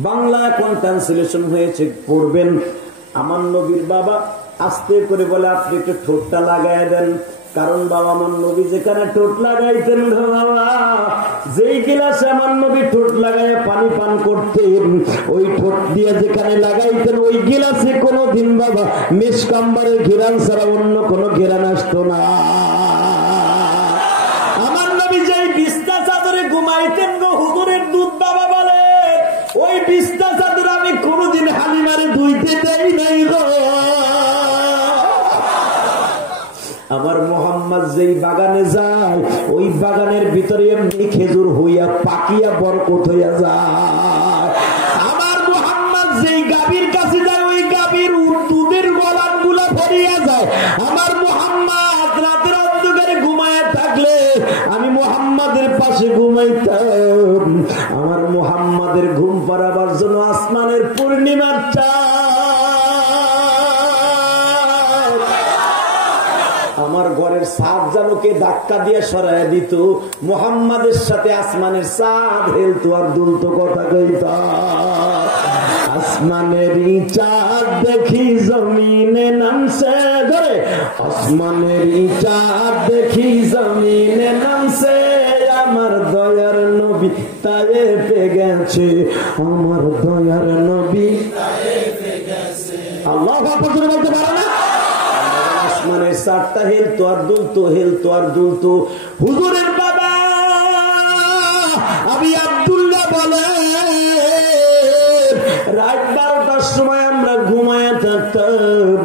বাংলা এখন ট্রান্সলেশন হয়েছে, পড়বেন। আমার নবীর বাবা আস্তে করে বলে আপনি একটু ঠোঁটটা লাগাই দেন, কারণ বাবা আমার নবী যেখানে ঠোঁট লাগাইতেন বাবা, যেই গিলাসে আমার নবী ঠোঁট লাগাই পানি পান করতেন, ওই ঠোঁট দিয়ে যেখানে লাগাইতেন ওই গিলাসে কোনোদিন বাবা মিসকাম্বারের ঘেরান ছাড়া অন্য কোনো ঘেরান আসতো না। আমার নবী যেই বিছনা চাদরে ঘুমাইতেন গো হুজুরের দুধ বাবা বলে, ওই বিছনা চাদর আমি কোনোদিন হালিমারে ধুইতে দেই নাই গো। আমার মোহাম্মদ যেই বাগানে যায় ওই বাগানের ভিতরে এমনি খেজুর হইয়া পাকিয়া বরকত হইয়া যায়। আমার মোহাম্মদ যেই গাভীর কাছে যায় ওই গাভীর দুধের গলান গুলা ভরিয়া যায়। আমার মোহাম্মদ রাতের অন্ধকারে ঘুমায়া থাকলে আমি মোহাম্মদের পাশে ঘুমাইতাম। আমার মোহাম্মদের ঘুম পাড়াবার জন্য আসমানের পূর্ণিমার আমার ঘরের ছাদ যেন কে ধাক্কা দিয়ে সরাই দিত, মোহাম্মদের সাথে আসমানের চাঁদ হেলতো আর দুলতো, কথা কইতা। আসমানের চাঁদ দেখি জমিনে নামছে ধরে, আসমানের চাঁদ দেখি জমিনে নামছে, আমার দয়ার নবী তায়েফে গেছে, আমার দয়ার নবী তায়েফে গেছে। আল্লাহু আকবার বলতে পারো না? আসমানের চারটা হেলতো আর দুলতো, হেলতো আর দুলতো। হুজুরের বাবা আবি আব্দুল্লাহ বলে রাত 12টার সময় আমরা ঘুমায়া থাকতাম,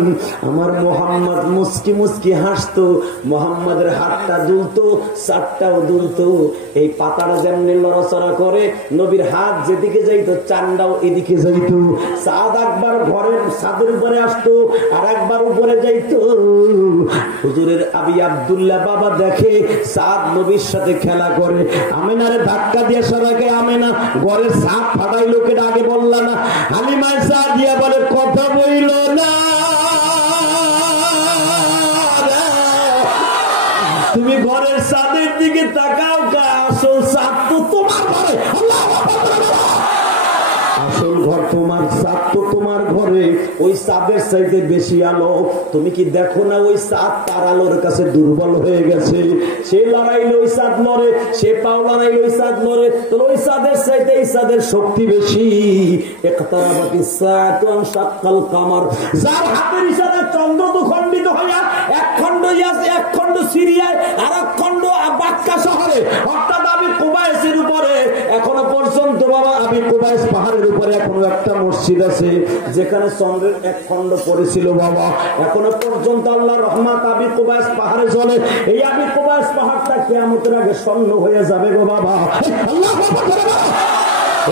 আমার মোহাম্মদ মুস্কি মুস্কি হাসতো, মোহাম্মদের হাতটা দুলতো, চারটাও দুলতো। এই পাতাটা যেমনি লড়াচড়া করে নবীর হাত যেদিকে যাইতো চান্দাও এদিকে যাইতো। চাঁদ একবার ঘরের ছাদের উপরে আসতো আর একবার উপরে যাইতো। হুজুরের আবি আব্দুল্লাহ বাবা দেখে চাঁদ নবীর সাথে খেলা করে, আমেনারে ধাক্কা দিয়ে সবাইকে, আমেনা ঘরের ছাদ ফাটাইলো কেটে আগে বললা না? হালিমায় চা দিয়া বলে কথা বইল না, তুমি ঘরের ছাদের দিকে তাকাও, আসল ছাদ তো তোমার ঘরে, আসল ঘর তোমার, ছাদ তো তোমার ঘরে, ওই ছাদের চাইতে বেশি আলো। তুমি কি দেখো না ওই ছাদ তার আলোর কাছে দুর্বল হয়ে গেছে, সে লড়াইলে ওই ছাদ লড়ে, সে পাও লড়াইলে ওই ছাদ লড়ে, তো ওই ছাদের চাইতে এই ছাদের শক্তি বেশি। কামার, যার হাতের ইশারায় চন্দ্র দুখণ্ডিত হইয়া এক খণ্ড ইয়াছে, এক খণ্ড সিরিয়ায়, আর এক খণ্ড বাক্কা শহরে, অর্থাৎ আবি কুবাইসের উপরে এখনো পর্যন্ত বাবা, আবি কুবাইস পাহাড়ের উপরে এখনো একটা মসজিদ আছে যেখানে চন্দ্রের এক খণ্ড পড়েছিল বাবা। এখনো পর্যন্ত আল্লাহ রহমত আবি কুবাইস পাহাড়ে চলে। এই আবি কুবাইস পাহাড়টা কিয়ামতের আগে স্বর্ণ হয়ে যাবে গো বাবা। আল্লাহু আকবার।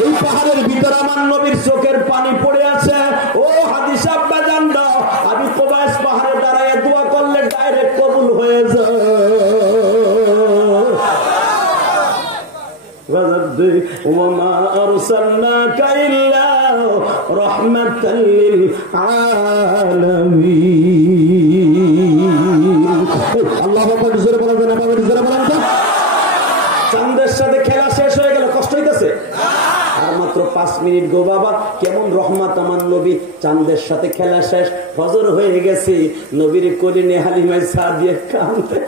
এই পাহাড়ের ভিতরে আমার নবীর চোখের পানি পড়ে আছে। ও হাদিস আব্বা জানদা, আবি কুবাইস পাহাড়ে দাঁড়ায় দোয়া করলে ডাইরেক্ট কবুল হয়ে যায়। ওমা আরসালনাকা ইল্লা রাহমাতাল লিল আলামিন। আল্লাহু আকবার। জোরে বলেন না, জোরে বলেন তো। চাঁদের সাথে খেলা শেষ হয়ে গেল, কষ্ট হইতেছে? আর মাত্র 5 মিনিট গো বাবা, কেমন রহমত আমার নবী। চাঁদের সাথে খেলা শেষ, ফজর হয়ে গেছে, নবীর কোলে হালিমায় চা দিয়ে কাঁদতে,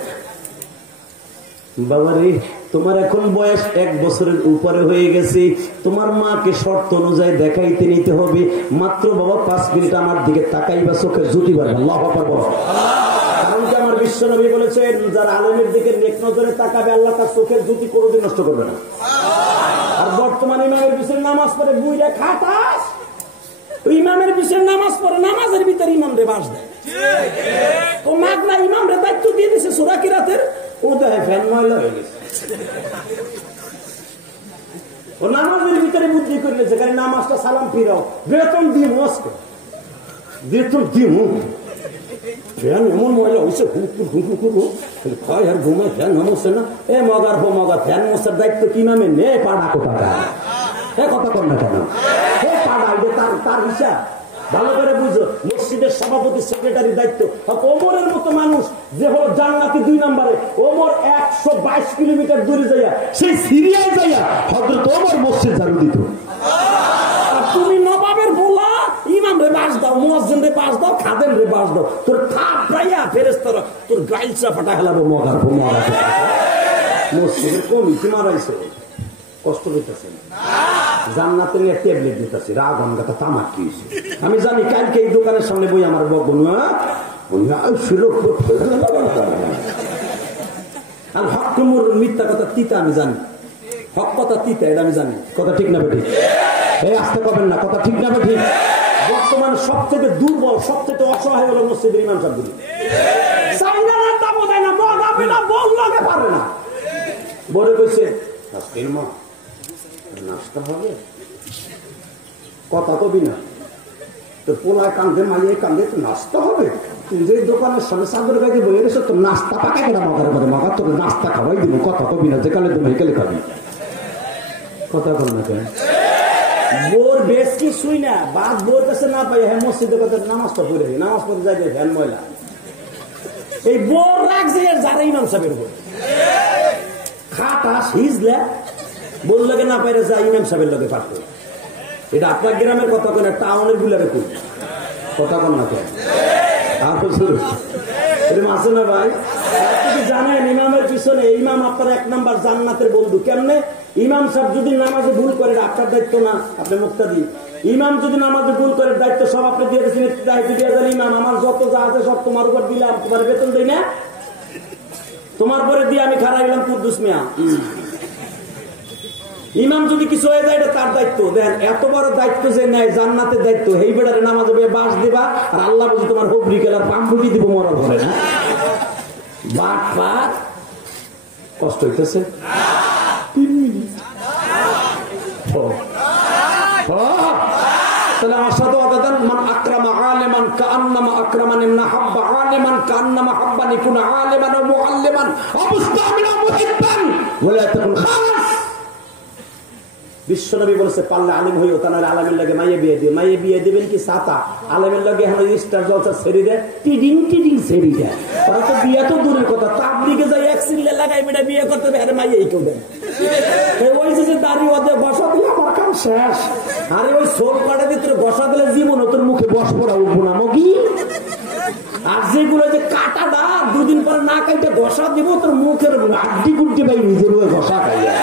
বাবারে তোমার এখন বয়স 1 বছরের উপরে হয়ে গেছে, তোমার মাকে শর্ত অনুযায়ী দেখাইতে নিতে হবে। মাত্র বাবা 5 মিনিট আমার দিকে তাকাইবা, চোখের জুটি বাড়বে। আল্লাহু আকবার বলো। কারণ কি আমার বিশ্ব নবী বলেছেন, যারা আলেমের দিকে নেক নজরে তাকাবে আল্লাহ তার চোখের জুটি কোনোদিন নষ্ট করবে না। আর বর্তমান ইমামের পিছনে নামাজ পড়ে বুইরা খাটাস, ওই ইমামের পিছনে নামাজ পড়ে, নামাজের ভিতরে ইমাম রে বাস দেয়। তো মাগনা ইমাম রে দায়িত্ব দিয়ে দিছে সূরা কিরাতের, ও দেয় ফ্যান ময়লা হয়ে গেছে। ও নামাজের ভিতরে বুদ্ধি করলে যেখানে নামাজটা সালাম ফিরাও, বেতন দিই মস্ক, বেতন দিই ফ্যান এমন ময়লা হয়েছে, খায় আর ঘুমায়, ফ্যান নামছে না। এ মগার হো মগা, ফ্যান মশার দায়িত্ব কি নামে নে পাড়া কোথা, এ কথা কর না কেন? এ পাড়া তার হিসাব ভালো করে বুঝো, মসজিদের সভাপতি সেক্রেটারির দায়িত্ব। ওমরের মতো মানুষ যে হলো জান্নাতি 2 নম্বরে, ওমর 122 কিলোমিটার দূরে যাইয়া সেই সিরিয়ায় যাইয়া হযরত ওমর মসজিদ ঝাড়ু দিত। তুমি নবাবের বলা ইমাম রে বাস দাও, মুয়াজ্জিন রে বাস দাও, খাদেম রে বাস দাও, তোর থাপড়াইয়া ফেরেশতারা তোর গাইলসা ফাটা খেলাবো মগার মরা। মসজিদের কমিটি মারাইছে, কষ্ট করতেছে না, জান্নাতে নিয়ে ট্যাবলেট দিতেছে, রাগ অনগাতা তামাক খেয়েছে। আমি জানি কালকে এই দোকানের সামনে বই আমার বগুনা আর হক কুমুর মিথ্যা কথা তিতা আমি জানি, হক কথা তিতা এটা আমি জানি। কথা ঠিক না বেঠিক? এই আসতে পাবেন না, কথা ঠিক না বেঠিক? বর্তমানে সবচেয়ে দুর্বল, সবচেয়ে অসহায় হলো মসজিদের ইমাম সাহেবগুলি। পারে না, বলে কইছে নাস্তা হবে, কথা কবি না তোর পোলায় কান্দে মাইয়ে কান্দে, তো নাস্তা হবে। তুই যে দোকানের সামনে চাদর গাইতে বলে গেছো, তোর নাস্তা পাকাই কেনা মগার করে মগা, তোর নাস্তা খাওয়াই দিব, কথা কবি না, যেকালে তুমি হেকালে খাবি, কথা বল না কেন? বোর বেশ কি শুই না, বাদ বোর কাছে না পাই, হ্যাঁ মসজিদে কথা নামাজটা পড়ে, নামাজ পড়ে যাই ফ্যান ময়লা, এই বোর রাখছে যারা ইমাম সাহেবের উপর খাটাস হিজলে বল লাগে না পাইরে যা ইমাম সাহেবের লগে পারতো। এটা আপনার গ্রামের কথা কেন, টাউনের গুলারে কই কথা কন না কেন? আছে না ভাই? আপনি জানেন ইমামের পিছনে ইমাম আপনার 1 নাম্বার জান্নাতের বন্ধু। কেমনে? ইমাম সাহেব যদি নামাজে ভুল করে আপনার দায়িত্ব না, আপনি মুক্তাদি। ইমাম যদি নামাজে ভুল করে দায়িত্ব সব আপনি দিয়ে দিয়েছেন, দায়িত্ব দিয়ে দেন ইমাম, আমার যত যা আছে সব তোমার উপর দিলাম, তোমার বেতন দেই না, তোমার পরে দিয়ে আমি খারাপ গেলাম কুদ্দুস মিয়া। ইমাম যদি কিছু হয়ে যায় এটা তার দায়িত্ব। দেন এত বড় দায়িত্ব যে নেয়, জান্নাতের দায়িত্ব, এই বেড়ারে নামাজে বাস দিবা, আর আল্লাহ বুঝি তোমার হবরি খেলার পাম্পুটি দিব মরা ধরে না। বাট পাট কষ্ট হইতেছে 3 মিনিট। তাহলে আমার সাথে আদান মান আকরামা আলিমান কাআন্নামা আকরামানি নাহাব্বা আলিমান কাআন্নামা হাব্বানি কুন আলিমান ওয়া মুআল্লিমান মুস্তামিনা মুহিব্বান ওয়ালা তাকুন খালাস। বিশ্বনবী বলেছে পারলে আলিম হইও, তা নাহলে আলেমের লাগে মাইয়ে বিয়ে দিও। মাইয়ে বিয়ে দিবেন কি ছাতা, আলেমের লাগে এখন স্টার জলসা ছেড়ে দেয়, টিডিং টিডিং ছেড়ে দেয়। ওরা তো বিয়ে তো দূরের কথা, তাবলিগে যাই এক সিলে লাগাই মেয়েটা বিয়ে করতে হবে, আরে মাইয়ে কেউ দেয়। ওই যে দাঁড়ি ওদের বসা দিলে আমার কাম শেষ। আরে ওই সোল কাটা ভিতরে বসা দিলে জীবন তোর মুখে বস পড়া উঠবো না মগি। আর যেগুলো যে কাটাটা 2 দিন পরে না কাইতে বসা দিব, তোর মুখের আড্ডি গুড্ডি ভাই নিজের বসা খাইয়া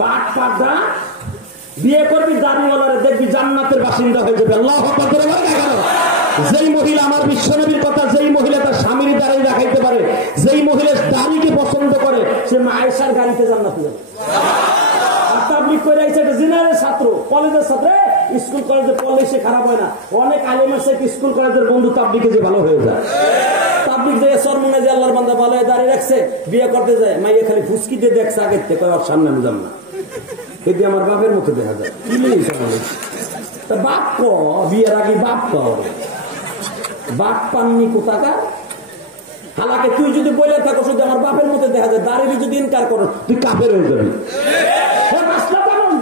বাট পাটা বিয়ে করবি, দাড়িওয়ালারে দেখবি জান্নাতের বাসিন্দা হয়ে যাবে। আল্লাহু আকবার। যেই মহিলা, আমার বিশ্বনবীর কথা, যেই মহিলা তার স্বামীর দাঁড়িয়ে রাখাইতে পারে, যেই মহিলা দাড়িকে পছন্দ করে, সে আয়েশার গাড়িতে জান্নাতে যাবে। আর তাবলীগ করে আইছে একটা জেনারেল ছাত্র, কলেজের ছাত্র, স্কুল কলেজে পড়লে সে খারাপ হয় না। অনেক আলেম আছে স্কুল কলেজের বন্ধু, তাবলীগে যে ভালো হয়ে যায়। তাবলীগ যে সরমনে যে আল্লাহর বান্দা ভালো হয়ে দাঁড়িয়ে রাখছে, বিয়ে করতে যায়, মাইয়া খালি ফুসকি দিয়ে দেখছে আগের থেকে, ওর সামনে আমি যাব না, এদি আমার বাপের মতো দেখা যায়। তা বাপ ক বিয়ের আগে বাপ ক বাপ পাননি কোথাকার। হালাকে তুই যদি বলে থাকো শুধু আমার বাপের মতো দেখা যায়, দাঁড়িয়ে যদি ইনকার করো তুই কাফের হয়ে যাবি।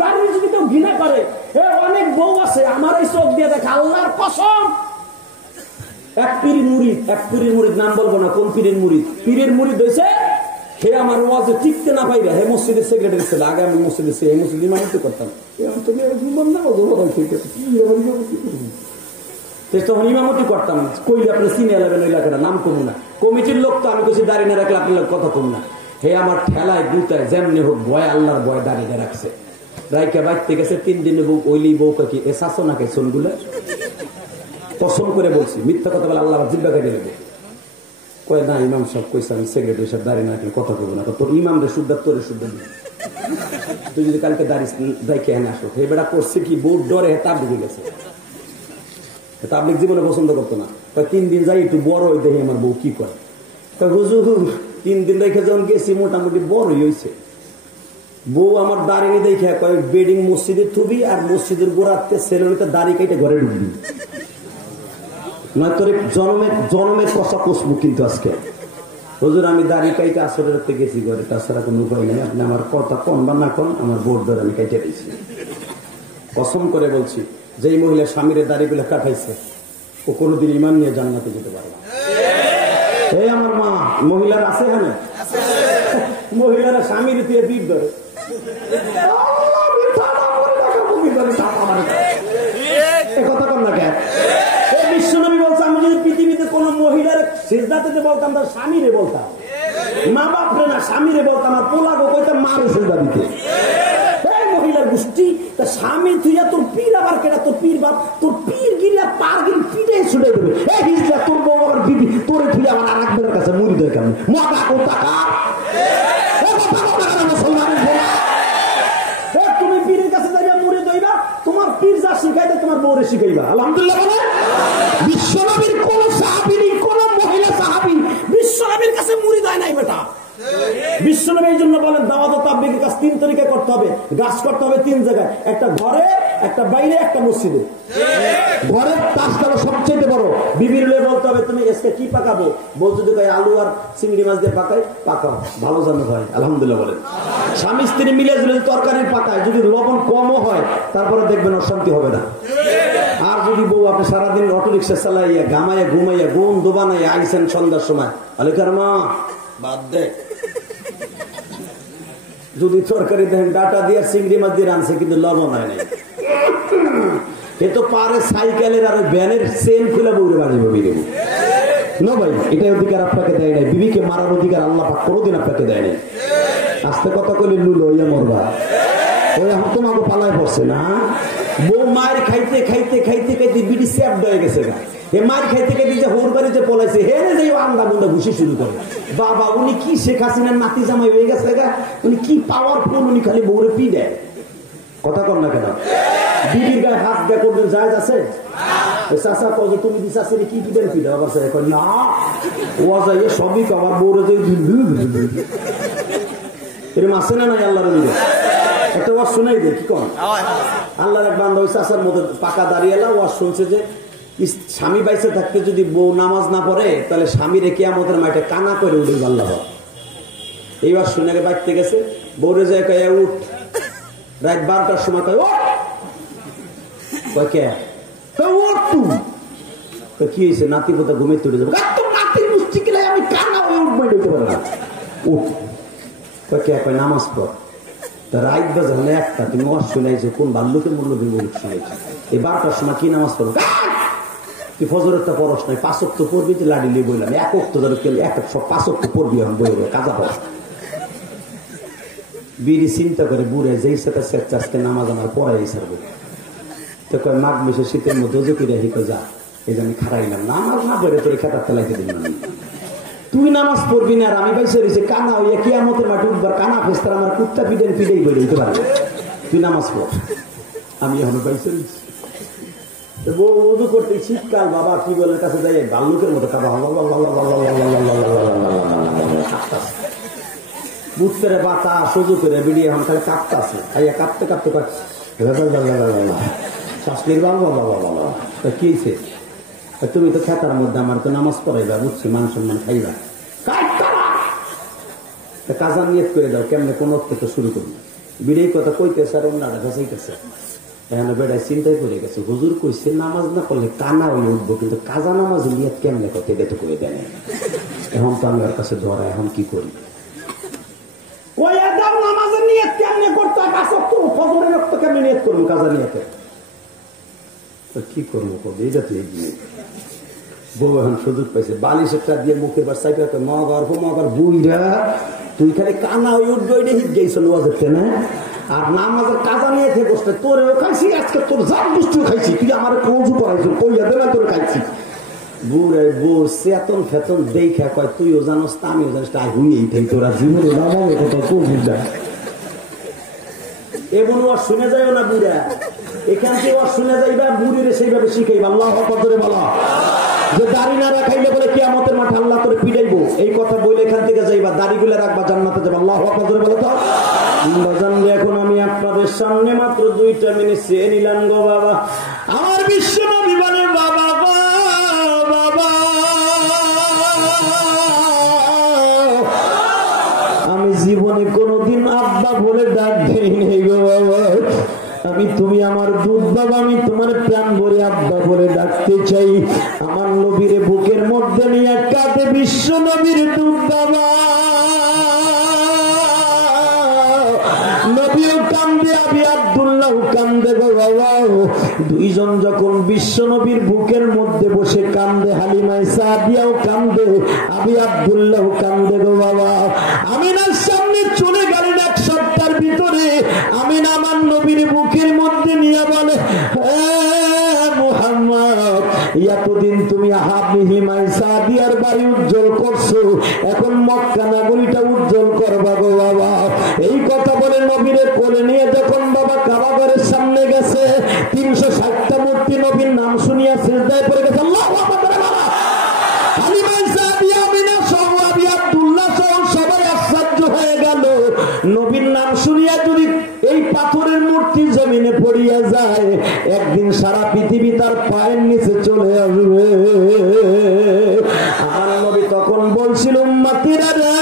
দাঁড়িয়ে যদি কেউ ঘৃণা করে, অনেক বউ আছে আমার এই চোখ দিয়ে দেখে, আল্লাহর কসম। এক পীরের মুরিদ, নাম বলবো না কোন পীরের মুরিদ, পীরের মুরিদ হয়েছে। হে আমার ওয়াজে টিকতে না পাইরা, হে মসজিদের সেক্রেটারি ছিল আগে, আমি মসজিদে এই মসজিদ ইমামতি করতাম, তখন ইমামতি করতাম। কইলে আপনি চিনে এলাবেন ওই এলাকাটা, নাম করবো না, কমিটির লোক তো, আমি কইছি দাঁড়িয়ে না রাখলে আপনার কথা কম না। হে আমার ঠেলায় গুতায় যেমনি হোক ভয়, আল্লাহর ভয় দাঁড়িয়ে রাখছে। রাইকা বাইতে গেছে 3 দিনে বউ, ওইলি বউ কাকি এ শাসো না কে শোনগুলো পছন্দ করে বলছি, মিথ্যা কথা বলে আল্লাহ জিব্বা কেটে দেবে। কয় না ইমাম সব কইছে, আমি সেক্রেটারি সব দাঁড়িয়ে না রাখলে কথা কবো না। তোর ইমাম রে শুদ্ধ, তোরে শুদ্ধ দিবি। তুই যদি কালকে দাঁড়িয়ে দেখে এনে আসো, হে বেড়া করছে কি বউ ডরে তাবলিগে গেছে, তাবলিগ জীবনে পছন্দ করতো না। 3 দিন যাই একটু বড় হয়ে দেখি আমার বউ কি করে। হুজুর 3 দিন দেখে যখন গেছি মোটামুটি বড়ই হয়েছে। বউ আমার দাঁড়িয়ে দেখে কয় বেডিং মসজিদে থুবি, আর মসজিদের গোড়াতে ছেলেটা দাঁড়িয়ে কেটে ঘরে ঢুকবি, নয় তোর জনমের কষা কষবো কিন্তু আজকে। হুজুর আমি দাঁড়িয়ে কাইতে আসরে রাখতে গেছি ঘরে, তাছাড়া কোনো উপায় নেই, আপনি আমার কথা কন বা না কন, আমার বোর্ড ধরে আমি কাইটে দিয়েছি। কসম করে বলছি, যেই মহিলা স্বামীর দাড়িগুলো কাটাইছে ও কোনোদিন ইমান নিয়ে জান্নাতে যেতে পারে না। এই আমার মা মহিলার আছে হ্যাঁ, মহিলারা স্বামীর দিয়ে পিঠ ধরে কথা কর না কেন? বিশ্বনবী বলছে আমি যদি পৃথিবীতে কোন মহিলার সিজদাতে বলতাম তার স্বামীরে বলতাম, মা বাপরে না স্বামীরে বলতাম, আর পোলাগো কইতাম মারে সিজদা দিতে। মহিলার গোষ্ঠী তার স্বামী তুই তোর পীর আবার কেনা, তোর পীর বাপ তোর পীর গিলা পার গিল পিঠে ছুটে দেবে। এই হিজলা তোর বউ আবার বিবি তোরে তুই আবার আর একজনের কাছে মুড়ি দেয় কেমন মজা কোন টাকা। তুমি পীরের কাছে যাইবা মুড়ি দইবা, তোমার পীর যা শিখাইতে তোমার বউরে শিখাইবা। আলহামদুলিল্লাহ। বিশ্বনবীর কোন সাহাবী কোন মহিলা সাহাবী বিশ্বনবীর কাছে মুড়ি দেয় নাই বেটা। বিশ্বনবী এই জন্য বলেন দাওয়াত ও তাবলীগের কাজ 3 তরিকায় করতে হবে। গাছ করতে হবে 3 জায়গায়, একটা ঘরে, একটা বাইরে, একটা মসজিদে। ঘরের কাজটা সবচেয়ে বড়। বিবির হলে বলতে হবে তুমি আজকে কি পাকাবো, বল যদি আলু আর চিংড়ি মাছ দিয়ে পাকাই পাকাও, ভালো জানো ভাই আলহামদুলিল্লাহ বলেন। স্বামী স্ত্রী মিলে যদি তরকারি পাকায়, যদি লবণ কমও হয় তারপরে দেখবেন অশান্তি হবে না। আর যদি বউ আপনি সারাদিন অটো রিক্সা চালাইয়া গামাইয়া ঘুমাইয়া গুম দোবানাইয়া আইসেন সন্ধ্যার সময় আলেকার মা বাদ দে, যদি তরকারি দেখেন ডাটা দিয়ে চিংড়ি মাছ দিয়ে রানছে কিন্তু লবণ হয় নাই, এ তো পারে সাইকেলের আর ভ্যানের চেন খুলে বউরে বাজিবে বিরেবু না ভাই। এটাই অধিকার আপনাকে দেয় নাই, বিবিকে মারার অধিকার আল্লাহ পাক কোনোদিন আপনাকে দেয় নাই। আস্তে কথা কইলে লুলো ইয়া মরবা, ওই এখন তোমাকে পালায় পড়ছে না। বউ মায়ের খাইতে খাইতে খাইতে খাইতে বিড়ি স্যাপ হয়ে গেছে গা, এ মায়ের খাইতে খাইতে যে হোর বাড়িতে পলাইছে হেরে যে আন্দা বুন্দা ঘুষি শুরু করে। বাবা উনি কি শেখ হাসিনার নাতি জামাই হয়ে গেছে গা, উনি কি পাওয়ারফুল, উনি খালি বউরে পি দেয়। কথা কর না কেন? বিবির গায়ে হাত দেয়া করবেন জায়েজ আছে? চাচা কয় যে তুমি দিশা ছেড়ে কি দিবেন পি দেওয়া আছে না ও যাই সবই আমার বউরে যে এরকম আছে না নাই আল্লাহর দিকে একটা ওয়াজ শুনাই দে কি কর। আল্লাহর এক বান্দা ওই চাচার মধ্যে পাকা দাঁড়িয়ে এলা ওয়াজ শুনছে যে স্বামী বাইসে থাকতে যদি বউ নামাজ না পড়ে তাহলে স্বামীরে কিয়ামতের মাঠে কানা করে উঠে আল্লাহ। এইবার শুনে বাইতে গেছে, বউরে যায় কয়ে উঠ, রাত 12টার সময় কয় কে কি হয়েছে, নাতি পোতা ঘুমিয়ে তুলে যাবো, নাতির মুষ্টি গেলে আমি কানা হয়ে উঠবো উঠতে পারবো না, উঠ কে কয় নামাজ পড়। রাত বাজে হলে একটা, তুমি ওয়াজ শুনাইছো কোন বাল্যকের মূল্য বিমূল্য শুনাইছো, এই 12টার সময় কি নামাজ পড়বো, তুই ফজরেরটা পড়স নাই 5 ওয়াক্ত পড়বি, তুই লাড়ি লিয়ে বললাম 1 ওয়াক্ত ধরে এক 5 ওয়াক্ত পড়বি, এখন বই কাজা পড়। বিড়ি চিন্তা করে বুড়ে যেই সাথে আজকে নামাজ আমার পড়াই ছাড়বো, তো কয় মাঘ মাসে শীতের মধ্যে যে করে হিকো যা, এই যে আমি খারাইলাম নামাজ না পড়ে তোর খেতার তেলাইতে দিন না, তুই নামাজ পড়বি না আর আমি বাইসে রয়েছে কানা হইয়া কিয়ামতের মাঠে উঠবার কানা ফেস্তার আমার কুত্তা পিডেন পিডেই বলে দিতে পারবে, তুই নামাজ পড়। আমি এখন বাইসে রয়েছি ওযু করতে, শীতকাল বাবা কি বলে কাছে যাই বাল্যকের মতো কাবা বুঝতে বাতাস সজু করে বেরিয়ে এখন খালি কাঁপতে আছে, কাঁপতে কাঁপতে শ্বাস নির্বাহ কি হয়েছে, তুমি তো খেতার মধ্যে আমার তো নামাজ পড়াইবা বুঝছি, মান সম্মান খাইবা, কাজা নিয়ত করে দাও কেমনে কোন থেকে শুরু করবো। বিড়াই কথা কইতেছে আর অন্যরা কাছাইতেছে, এখন বেড়ায় চিন্তায় পড়ে গেছে, হুজুর কইছে নামাজ না পড়লে কানা হয়ে উঠবো, কিন্তু কাজা নামাজ নিয়ত কেমনে কথা এটা তো করে দেয়। এখন তো আমি ওর কাছে ধরা, এখন কি করি, নামাজের নিয়ত কেমনে করতে হয়, 5 ওয়াক্ত ফজরের রক্ত কেমনে নিয়ত করবো, কাজা নিয়তে কি করবো এটা তো এগিয়ে। বউ এখন সুযোগ পাইছে, বালিশ একটা দিয়ে মুখের বার সাইকেল মগার বুইরা তুই খালি কানা হয়ে উঠবো, এটা হিট গেছিল ওয়াজের না, আর নামাজের কাজা নিয়ে থেকে বসতে তোরেও খাইছি, আজকে তোর যার দুষ্টু খাইছি, তুই আমার কৌজু করাইছো কইয়া দেনা তোর খাইছি। বুড়ে বুড় চেতন ফেতন দেখা কয় তুইও জানোস তা আমিও জানিস, তাই হুইয়েই থাকি তোরা জীবনে নামাবে কোথাও কৌজু যায় এবং ওর শুনে যাইও না বুড়া, এখান থেকে ওর শুনে যাইবা বুড়িরে সেইভাবে শিখাইবা। আল্লাহু আকবার করে বলা যে দাড়ি না রাখাইলে বলে কিয়ামতের মাঠে আল্লাহ তোরে পিটাইবো, এই কথা বলে এখান থেকে যাইবা, দাড়িগুলো রাখবা, জান্নাতে যাবা। আল্লাহু আকবার করে বলো তো। জানলে এখন আমি আপনাদের সামনে মাত্র 2টা মিনিট চেয়ে নিলাম গো বাবা, আমার বিশ্ব নবী বলে বাবা বাবা আমি জীবনে কোনোদিন আব্বা বলে ডাক দিই নেই গো বাবা, নবী তুমি আমার দুধ বাবা, আমি তোমার প্রাণ ভরে আব্বা বলে ডাকতে চাই। আমার নবীর বুকের মধ্যে নিয়ে কাঁদে বিশ্ব নবীর দুধ বাবা। নবীও কান্দে, আবি আব্দুল্লাহ কান্দে গো বাবা। দুইজন যখন বিশ্ব নবীর বুকের মধ্যে বসে কান্দে, হালিমায়ে সাদিয়াও কান্দে, আবি আব্দুল্লাহ কান্দে গো বাবা। আমিনার সামনে চলে গেলেন এক সপ্তাহের ভিতরে। আমিনা আমার নবীর বুকের মধ্যে নিয়ে বলে, মুহাম্মদ, এতদিন তুমি হালিমায়ে সাদিয়ার বাড়ি উজ্জ্বল করছো, এখন মক্কা নগরীটা উজ্জ্বল করবা গো বাবা। এই কথা বলে নবীরে কোলে নিয়ে যখন বাবা কাবা ঘরের সামনে গেছে, 360টা মূর্তি নবীর নাম শুনিয়া সিজদায় পড়ে গেছে। আল্লাহু আকবার। হালিমায়ে সাদিয়া, আমিনা সহ, আবি আব্দুল্লাহ সহ সবাই আশ্চর্য হয়ে গেল। নবীর নাম শুনিয়া যদি এই পাথরের মূর্তি জমিনে পড়িয়া যায়, একদিন সারা পৃথিবী তার পায়ের নিচে চলে আসবে। আমার নবী তখন বলছিল, উম্মতিরা রে,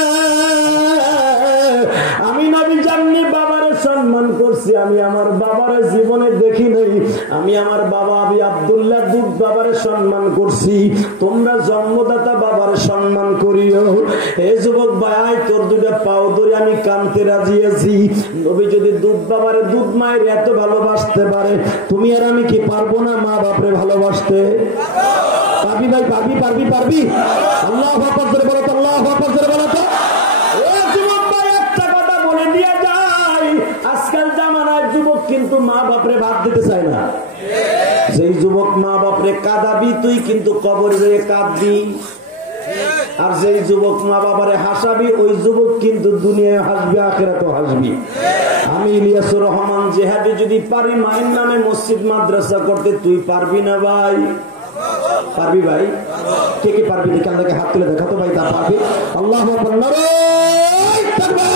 আমি নবী জাননি বাবারে সম্মান করছি, আমি আমার বাবারে জীবনে দেখি নাই। আমি আমার বাবা আবি আব্দুল্লাহ দুধ বাবারে সম্মান করছি, তোমরা জন্মদাতা বাবারে সম্মান করিও। হে যুবক ভাই, তোর দুটা পাও ধরে আমি কানতে রাজি আছি। নবী যদি দুধ বাবারে, দুধ মায়ের এত ভালোবাসতে পারে, তুমি আর আমি কি পারবো না মা বাপরে ভালোবাসতে? পারবি ভাই, পারবি পারবি পারবি? আল্লাহু আকবার জোরে বলো তো, আল্লাহু আকবার জোরে বলো তো। আজকাল জামানার যুবক কিন্তু মা বাপরে ভাত দিতে চায় না। যেই যুবক মা বাপরে কাঁদাবি, তুই কিন্তু কবরে যেয়ে কাঁদবি। আর যেই যুবক মা বাবারে হাসাবি, ওই যুবক কিন্তু দুনিয়ায় হাসবি, আখিরাতেও হাসবি। আমি ইলিয়াসুর রহমান জেহাদি যদি পারি মায়ের নামে মসজিদ মাদ্রাসা করতে, তুই পারবি না ভাই? পারবি ভাই? কে কে পারবি? এখান থেকে হাত তুলে দেখাতো ভাই, তা পারবি? আল্লাহু আকবার, নারায়ে তাকবীর।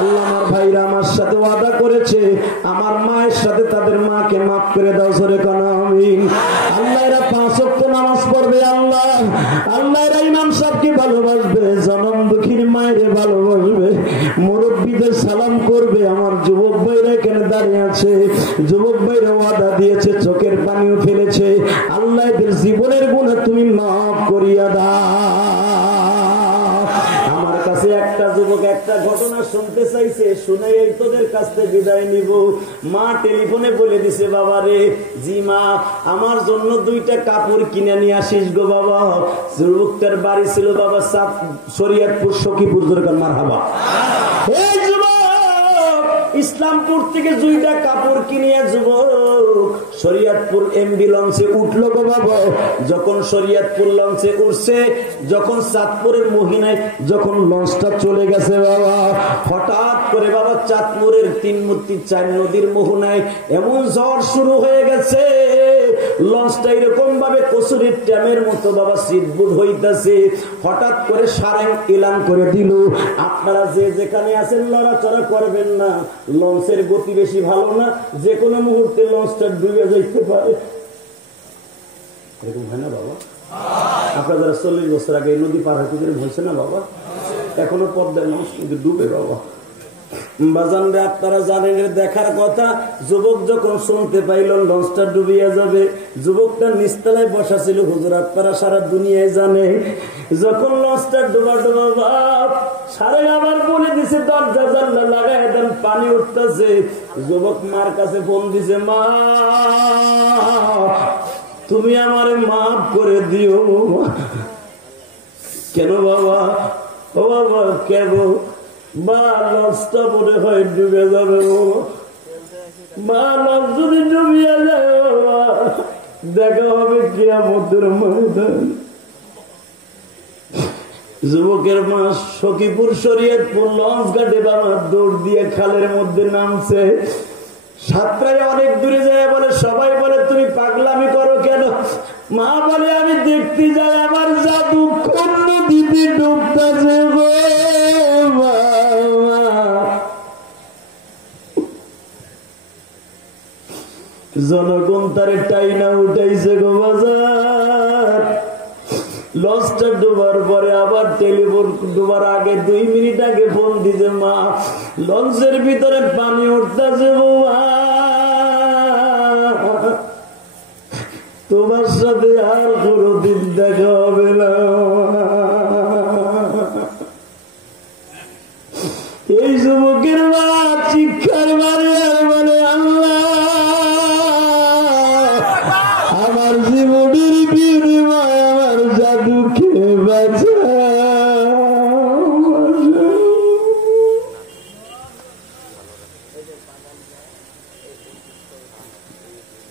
আল্লাহ আমার ভাইরা আমার সাথে ওয়াদা করেছে, আমার মায়ের সাথে তাদের মাকে মাফ করে দাও, জোরে কোন আমিন। আল্লাহ এরা 5 ওয়াক্ত নামাজ পড়বে, আল্লাহ আল্লাহ এরা ইমাম সাহেবকে ভালোবাসবে, জনম দুঃখীর মায়ের ভালোবাসবে, মুরব্বীদের সালাম করবে। আমার যুবক ভাইরা এখানে দাঁড়িয়ে আছে, যুবক ভাইরা ওয়াদা দিয়েছে, চোখের পানিও ফেলেছে। আল্লাহ এদের জীবনের গুনাহ তুমি মাফ করিয়া দাও। একটা যুবক একটা ঘটনা শুনতে চাইছে, শুনে এই তোদের কাছ থেকে বিদায় নিব। মা টেলিফোনে বলে দিছে, বাবা রে, জি মা, আমার জন্য 2টা কাপড় কিনে নিয়ে আসিস গো বাবা। যুবকটার বাড়ি ছিল বাবা শরীয়তপুর সখীপুর, দরকার মারহাবা। এই যুবক ইসলামপুর থেকে 2টা কাপড় কিনিয়া যুবক শরীয়তপুর এমবি লঞ্চে উঠলো গো বাবা। যখন শরীয়তপুর লঞ্চে উঠছে, যখন চাঁদপুরের মহিনায় যখন লঞ্চটা চলে গেছে বাবা, হঠাৎ করে বাবা চাঁদপুরের 3 মূর্তি 4 নদীর মোহনায় এমন ঝড় শুরু হয়ে গেছে, লঞ্চটা এরকম ভাবে কচুরির ট্যামের মতো বাবা সিটবুট হইতেছে। হঠাৎ করে সারেং এলান করে দিল, আপনারা যে যেখানে আছেন লড়াচড়া করবেন না, লঞ্চের গতি বেশি ভালো না, যে কোনো মুহূর্তে লঞ্চটা ডুবে যাইতে পারে। এরকম হয় না বাবা? আপনারা যারা 40 বছর আগে এই নদী পার হইতে হয়েছে না বাবা, এখনো পদ্মার লঞ্চ কিন্তু ডুবে বাবা। বাজানরে আপনারা জানেন, দেখার কথা। যুবক যখন শুনতে পাইল লঞ্চটা ডুবিয়া যাবে, যুবকটা নিচতলায় বসা ছিল, হুজুর আপনারা সারা দুনিয়ায় জানে, যখন লঞ্চটা ডুবা বাপ সারে আবার বলে দিছে, দরজা জানলা লাগাই দেন, পানি উঠতেছে। যুবক মার কাছে ফোন দিছে, মা তুমি আমারে মাফ করে দিও। কেন বাবা? ও বাবা কেন? মা লঞ্চটা মনে হয় ডুবে যাবে বাবা, মা লঞ্চ যদি ডুবিয়ে যায় বাবা, দেখা হবে কিয়ামতের ময়দান। যুবকের মা সখীপুর শরীয়তপুর লঞ্চ ঘাটে বাবা দৌড় দিয়ে খালের মধ্যে নামছে। সাতটায় অনেক দূরে যায় বলে, সবাই বলে তুমি পাগলামি করো কেন? মা বলে, আমি দেখতে যাই আমার জাদু কোন নদীতে ডুবতেছে গো। জনগণ তারে টাইনা উঠাইছে গো বাজার। লঞ্চটা ডুবার পরে আবার টেলিফোন ডুবার আগে 2 মিনিট আগে ফোন দিছে, মা লঞ্চের ভিতরে পানি উঠতেছে, তোমার সাথে আর কোনদিন দেখা হবে না। এই যুবকের মা চিৎকার মারে আর বলে, আল্লাহ আমার জীবনের বিনিময় আমার জাদুকে বাঁচা।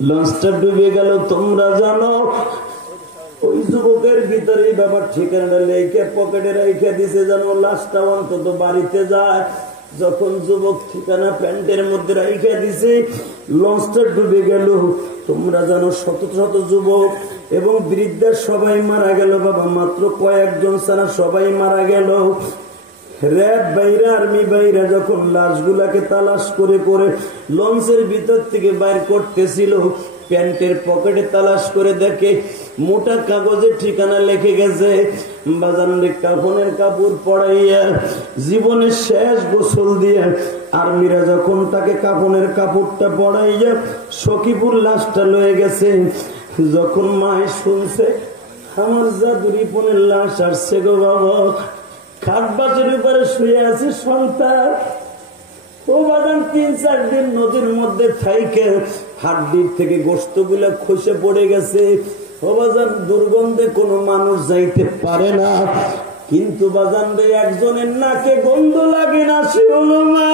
লঞ্চটা ডুবে গেল। তোমরা জানো ওই যুবকের ভিতরে বাবার ঠিকানাটা লেখে পকেটে রেখে দিছে, জানো লাশটা অন্তত বাড়িতে যায়। যখন যুবক ঠিকানা প্যান্টের মধ্যে রেখে দিছে, লঞ্চটা ডুবে গেল। তোমরা জানো শত শত যুবক এবং বৃদ্ধা সবাই মারা গেল বাবা, মাত্র কয়েকজন ছাড়া সবাই মারা গেল। র‍্যাব বাইরা আর্মি বাইরা যখন লাশগুলাকে তালাশ করে করে লঞ্চের ভিতর থেকে বাইর করতেছিল, প্যান্টের পকেটে তালাশ করে দেখে মোটা কাগজের ঠিকানা লিখে গেছে। বাজারে কাফনের কাপড় পরাইয়া জীবনের শেষ গোসল দিয়ে আর্মিরা যখন তাকে কাফনের কাপড়টা পরাইয়া সখীপুর লাশটা লয়ে গেছে, যখন মায় শুনছে আমার জাদুরিপনের লাশ আসছে গো বাবা, খাট বাসের উপরে শুয়ে আছে সন্তান। ও বাদাম 3-4 দিন নদীর মধ্যে থাইকে হাড্ডির থেকে গোস্ত গুলা খসে পড়ে গেছে। ও বাজান দুর্গন্ধে কোনো মানুষ যাইতে পারে না, কিন্তু বাজান রে একজনের নাকে গন্ধ লাগে না, সে হলো মা।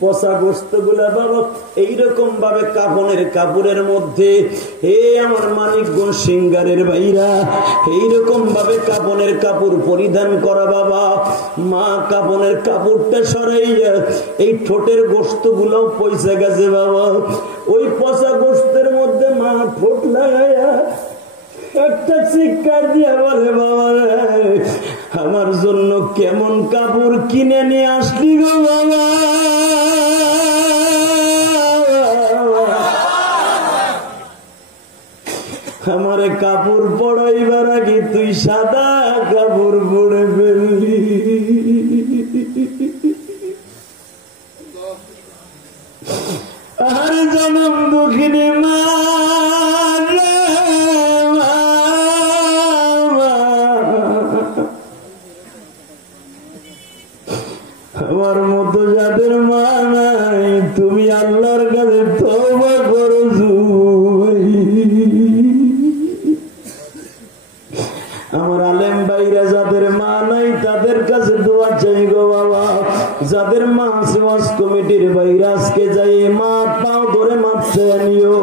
পচা গোস্ত গুলা বাবা এইরকম ভাবে কাফনের কাপড়ের মধ্যে, হে আমার মানিকগঞ্জ সিঙ্গারের ভাইরা, এইরকম ভাবে কাফনের কাপড় পরিধান করা বাবা। মা কাফনের কাপড়টা সরাইয়া এই ঠোঁটের গোস্ত গুলো পয়সা গেছে বাবা। ওই পচা গোস্তের মধ্যে মা ঠোঁট লাগাইয়া একটা চিৎকার দিয়া বলে, বাবা আমার জন্য কেমন কাপড় কিনে নিয়ে আসলি গো বাবা। আমারে কাপড় পড়াইবার আগে তুই সাদা কাপড় পরে ফেললি। আরে জনম দুঃখিনী মা, আমার মতো যাদের মা নাই, তুমি আল্লাহর কাছে তওবা করো। আমার আলেম ভাইরা যাদের মা নাই তাদের কাছে দোয়া চাই গো বাবা। যাদের মা আছে ওয়াজ কমিটির ভাইরা আজকে যাই মা পাও ধরে মাপ চেয়ে নিও,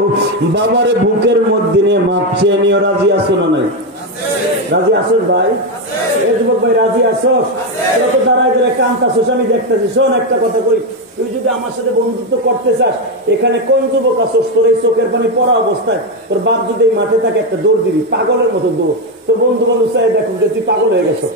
বাবারে বুকের মধ্যে নিয়ে মাপ চেয়ে নিও। রাজি আছো না নাই? রাজি আছো ভাই? এই যুবক ভাই রাজি আছো? তো দাঁড়ায় দাঁড়ায় কান্তাছোস, আমি দেখতেছি। শোন একটা কথা কই, তুই যদি আমার সাথে বন্ধুত্ব করতে চাস, এখানে কোন যুবক আছোস তোর এই চোখের পানি পড়া অবস্থায় তোর বাপ যদি এই মাঠে থাকে একটা দৌড় দিবি, পাগলের মতো দৌড়। তোর বন্ধু বান্ধব চাই দেখুন যে তুই পাগল হয়ে গেছো,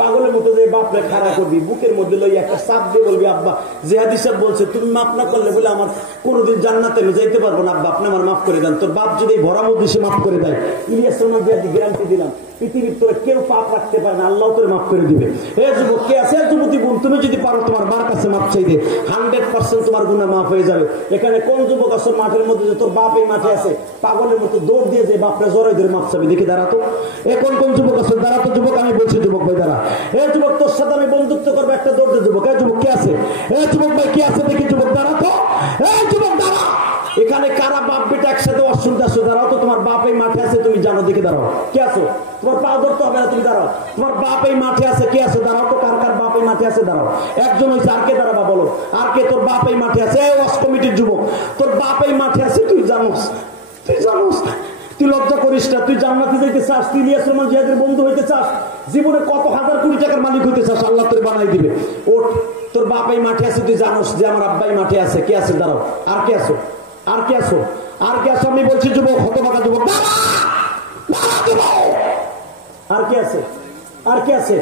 পাগলের মতো যে বাপরে খাড়া করবি, বুকের মধ্যে লই একটা চাপ দিয়ে বলবি, আব্বা জিহাদি সাহেব বলছে তুমি মাফ না করলে বলে আমার কোনোদিন জান্নাতে আমি যাইতে পারবো না, আব্বা আপনি আমার মাফ করে দেন। তোর বাপ যদি ভরা মধ্যে সে মাফ করে দেয়, ইলিয়াস রহমান জিহাদি গ্যারান্টি দিলাম পৃথিবীর তোরে কেউ পাপ রাখতে পারে না, আল্লাহ তোরে মাফ করে দিবে। এ যুবক কে আছে? যুবতী বোন, তুমি যদি পারো তোমার বার কাছে মাফ চাইতে 100% তোমার গুনাহ মাফ হয়ে যাবে। এখানে কোন যুবক আছে মাঠের মধ্যে যে তোর বাপ এই মাঠে আছে, পাগলের মতো দৌড় দিয়ে যে বাপরা জড়াই ধরে মাফ চাবি? দেখি দাঁড়াতো। এখন কোন যুবক আছে? দাঁড়াতো যুবক, আমি বলছি যুবক ভাই দাঁড়া। এ যুবক তোর সাথে আমি বন্ধুত্ব করবো, একটা দৌড় দে যুবক। এ যুবক কে আছে? এ যুবক ভাই কে আছে? দেখি যুবক দাঁড়াতো। এ যুবক দাঁড়া। এখানে কারা বাপ বেটা একসাথে অসুবিধা আসো? দাঁড়াও তো, তোমার বাপ এই মাঠে আছে, তুমি জানো, দেখে দাঁড়াও। কে আছো? তোমার পা ধরতে হবে না, তুমি দাঁড়াও। তোমার বাপ এই মাঠে আছে, কে আছে? দাঁড়াও তো। কার কার বাপ এই মাঠে আছে? দাঁড়াও। একজন হয়েছে, আর কে দাঁড়াবা বলো? আর কে? তোর বাপ এই মাঠে আছে। ওয়াজ কমিটির যুবক, তোর বাপ এই মাঠে আছে, তুই জানোস, তুই জানোস। তুই লজ্জা করিস না, তুই জান্নাতে যেতে চাস, তুই ইলিয়াস রহমান জিহাদের বন্ধু হইতে চাস, জীবনে কত হাজার কোটি টাকার মালিক হইতে চাস, আল্লাহ তোর বানাই দিবে। ওঠ, তোর বাপ এই মাঠে আছে, তুই জানোস যে আমার আব্বা এই মাঠে আছে। কে আছে? দাঁড়াও। আর কে আছো? আর কে আছো? আর কে আছো? আমি বলছি যুবক, হতভাগা যুবক, আর কে আছে? আর কে আছে?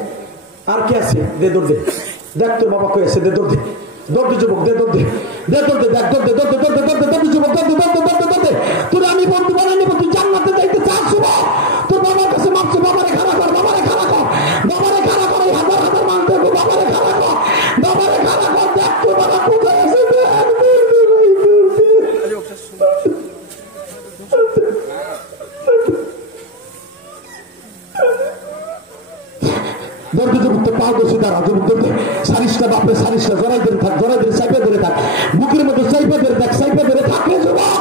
আর কে আছে? দে দৌড় দে, দেখ তোর বাবা কই আছে, দে দৌড় দে, দৌড় দে যুবক, দে দৌড় দে। তোর আমি বন্ধু বানাই নেবো, তুই জান্নাতে যাইতে চাস, তোর বাবার কাছে মাপছো, বাবারে খারাপ কর, বাবারে খারাপ কর, বাবারে খারাপ কর, হাজার হাজার মান দেবো, বাবারে খারাপ কর, বাবারে খারাপ কর, দেখ তোর বাবা কোথায় আছে। বুকের মধ্যে চাইপে ধরে থাক, চাইপে ধরে থাকলে যুবক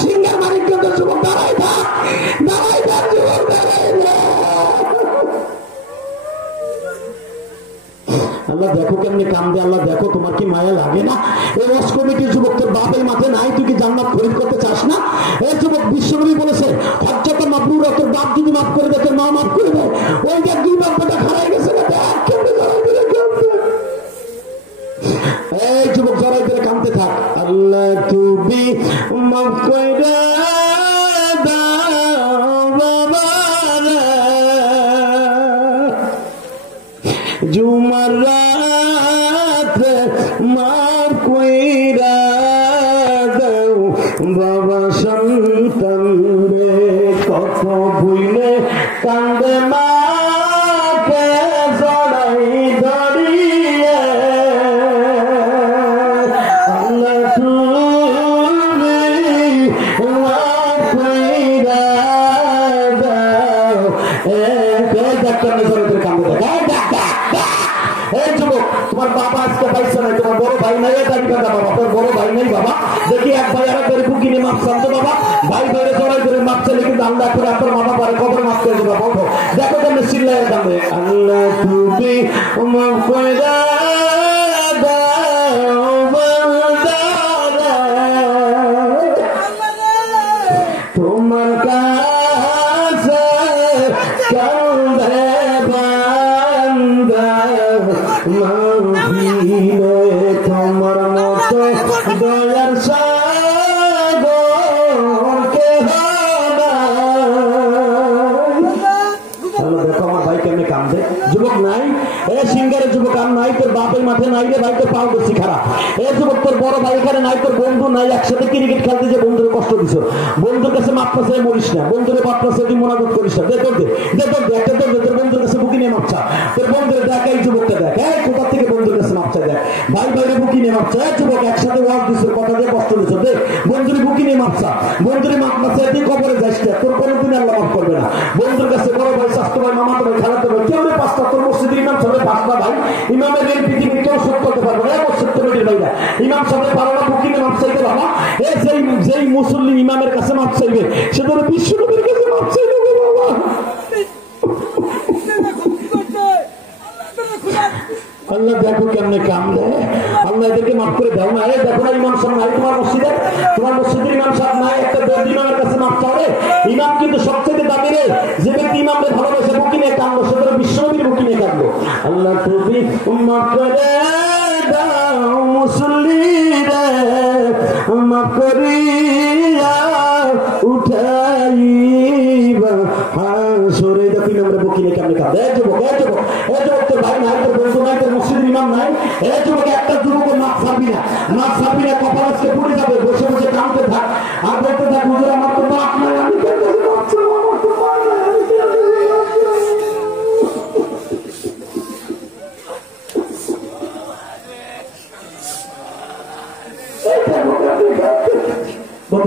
সিংহের মানিক যুবক দাঁড়াই থাক, দাঁড়াই থাক যুবক, দাঁড়াই থাক। আল্লাহ দেখো কেমনি কান্দে, আল্লাহ দেখো তোমার কি মায়া লাগে না? এই ওয়াজ কমিটির যুবক, তোর বাপ এই মাঠে নাই, তুই কি জান্নাত খরিদ করতে চাস না? এই যুবক, বিশ্বনবী বলেছে হজ্জাতুল মাবরুর, তোর বাপ যদি মাফ করে দেয়, তোর মা মাফ করে দেয়। ওই যে দুই বাপটা খারাই গেছে না, এই যুবক জড়াই ধরে কাঁদতে থাক। আল্লাহ তুমি মাফ করে জুমার রাত মাফ কইরা দাও বাবা, সন্তান রে কত ভুলে কান্দে মাকে জড়াই ধরিয়ে। আল্লাহ তুমি মাফ কইরা দাও। তোমার বাবা আজকে পাইছে না, তোমার বড় ভাই নাই, বাবা তোর বড় ভাই নাই, বাবা দেখি এক ভাই আর করে বুকিনি মাপ চালতো, বাবা ভাই ভাইরে জড়াই করে মাপ চাইলে কিন্তু আল্লাহ করে আপনার মা বাবার কবর মাপ করে দেবা। বলো দেখো কেমন চিল্লায় কান্দে। আল্লাহ তুমি মাফ করে তোমার কাছে কান্দে বান্দা, তোমার মতো দয়ার সাগর কেহ নাই। দেখো আমার ভাই কেমনে কান্দে। যুবক নাই, এ সিঙ্গারের যুবক আর নাই, তোর বাপের মাঠে নাই রে ভাই, তোর পাও বেশি খারাপ। এ যুবক, তোর বড় ভাই এখানে নাই, তোর বন্ধু নাই, একসাথে ক্রিকেট খেলতে যে বন্ধুর কষ্ট দিছ, বন্ধুর কাছে মাপ পাশে মরিস না, বন্ধুরে বাপ পাশে তুই মোনাগত করিস না। দেখো একটা তোর বন্ধুর কাছে বুকি নিয়ে মাপছা, তোর বন্ধুরে দেখ, এই যুবকটা দেখ, হ্যাঁ কোথা থেকে বন্ধুর কাছে মাপছা দেখ, ভাই ভাইরে বুকি নিয়ে মাপছা। যুবক একসাথে ওয়াজ দিছ, কথা দিয়ে কষ্ট দিছ, দেখ বন্ধুরে বুকি নিয়ে মাপছা, বন্ধুরে মাপ মাপছা, তুই কবরে যাইস না, তোর কোনোদিন আল্লাহ মাফ করবে না। বন্ধুর কাছে বড় ভাই, স্বাস্থ্য ভাই, মামাতো ভাই, খালাতো ভাই, কেউ নেই পাঁচটা, তোর মসজিদের ইমাম সবাই পাঁচটা ভাই, ইমামের এই পৃথিবী কেউ শোধ করতে পারবে না, মসজিদ কমিটির ভাইরা ইমাম সবাই পারো না বুকিনে মাপ চাইতে, বাবা যেই মুসল্লি ইমামের কাছে মাপ চাইবে সে ধরে বিশ্বনবীর কাছে মাপ চাইবে বাবা। আল্লাহ দেখো কেমনে কান্দে, আল্লাহ এদেরকে মাফ করে দাও না। দেখো না ইমাম সাহেব নাই তোমার মসজিদে, তোমার মসজিদের ইমাম সাহেব নাই, একটা দর্জি ইমামের কাছে মাফ চাওয়ারে। ইমাম কিন্তু সবচেয়ে দামি রে, যে ব্যক্তি ইমামকে ভালোবেসে বুকি নিয়ে কান্দলো, সে ধরে বিশ্বনবীর বুকি নিয়ে কান্দলো। আল্লাহ তুমি মাফ করে দাও মুসল্লি রে, মাফ করিয়া উঠাইবা হাসরে। দেখো ইমামের বুকি নিয়ে কেমনে কান্দে। এ যুবক তোর ভাই নাই, তোর বন্ধু নাই, তোর মসজিদের ইমাম নাই, এ যুবক একটা যুবকের মাপ ছাড়বি না, মাপ ছাড়বি না, কপাল আজকে পড়ে যাবে। বসে বসে কাঁদতে থাক আর বলতে থাক, হুজুর আমার তো মাপ নাই, আমি কেন মাপ চাবো, আমার তো পার নাই, আমি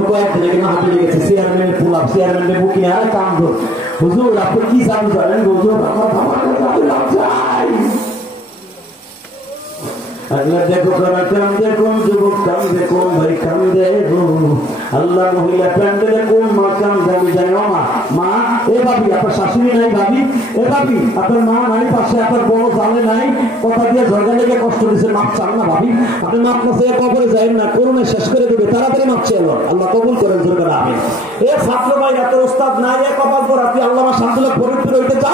কয়েকদিন আগে গেছে চেয়ারম্যান পোলাপ, চেয়ারম্যানের বুকি আর কান্দ। হুজুর আপনি কি চালু জানেন? হুজুর আমার চাই। দেখো কান্দে কোন যুবক, কান্দে কোন ভাই, কান্দে আল্লাহ মহিলা প্যান্ডেলে কোন মা কান্দে, আমি জানি মা এ ভাবি আপনার শাশুড়ি নাই, ভাবি এ ভাবি আপনার মা নাই পাশে, আপনার বড় জালে নাই, কথা দিয়ে ঝগড়া লেগে কষ্ট দিচ্ছে, মাপ চান না ভাবি, আপনি মাপ না চেয়ে কবরে যাই না, করুণে শেষ করে দেবে, তাড়াতাড়ি মাপ চেয়ে আল্লাহ কবুল করেন। জোরে আমি এ ছাত্র ভাই, তোর উস্তাদ নাই, এ কপাল করা, তুই আল্লাহ শান্তিলে পবিত্র হইতে চা,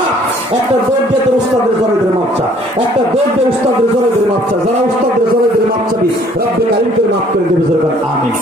একটা দৌড় দিয়ে তোর উস্তাদের জোরে ধরে মাপ চা, একটা দৌড় দিয়ে উস্তাদের জোরে ধরে মাপ চা, যারা উস্তাদের জোরে ধরে মাপ চাবি রব্বে কারিম করে মাফ করে দেবে। জোরে আমিন।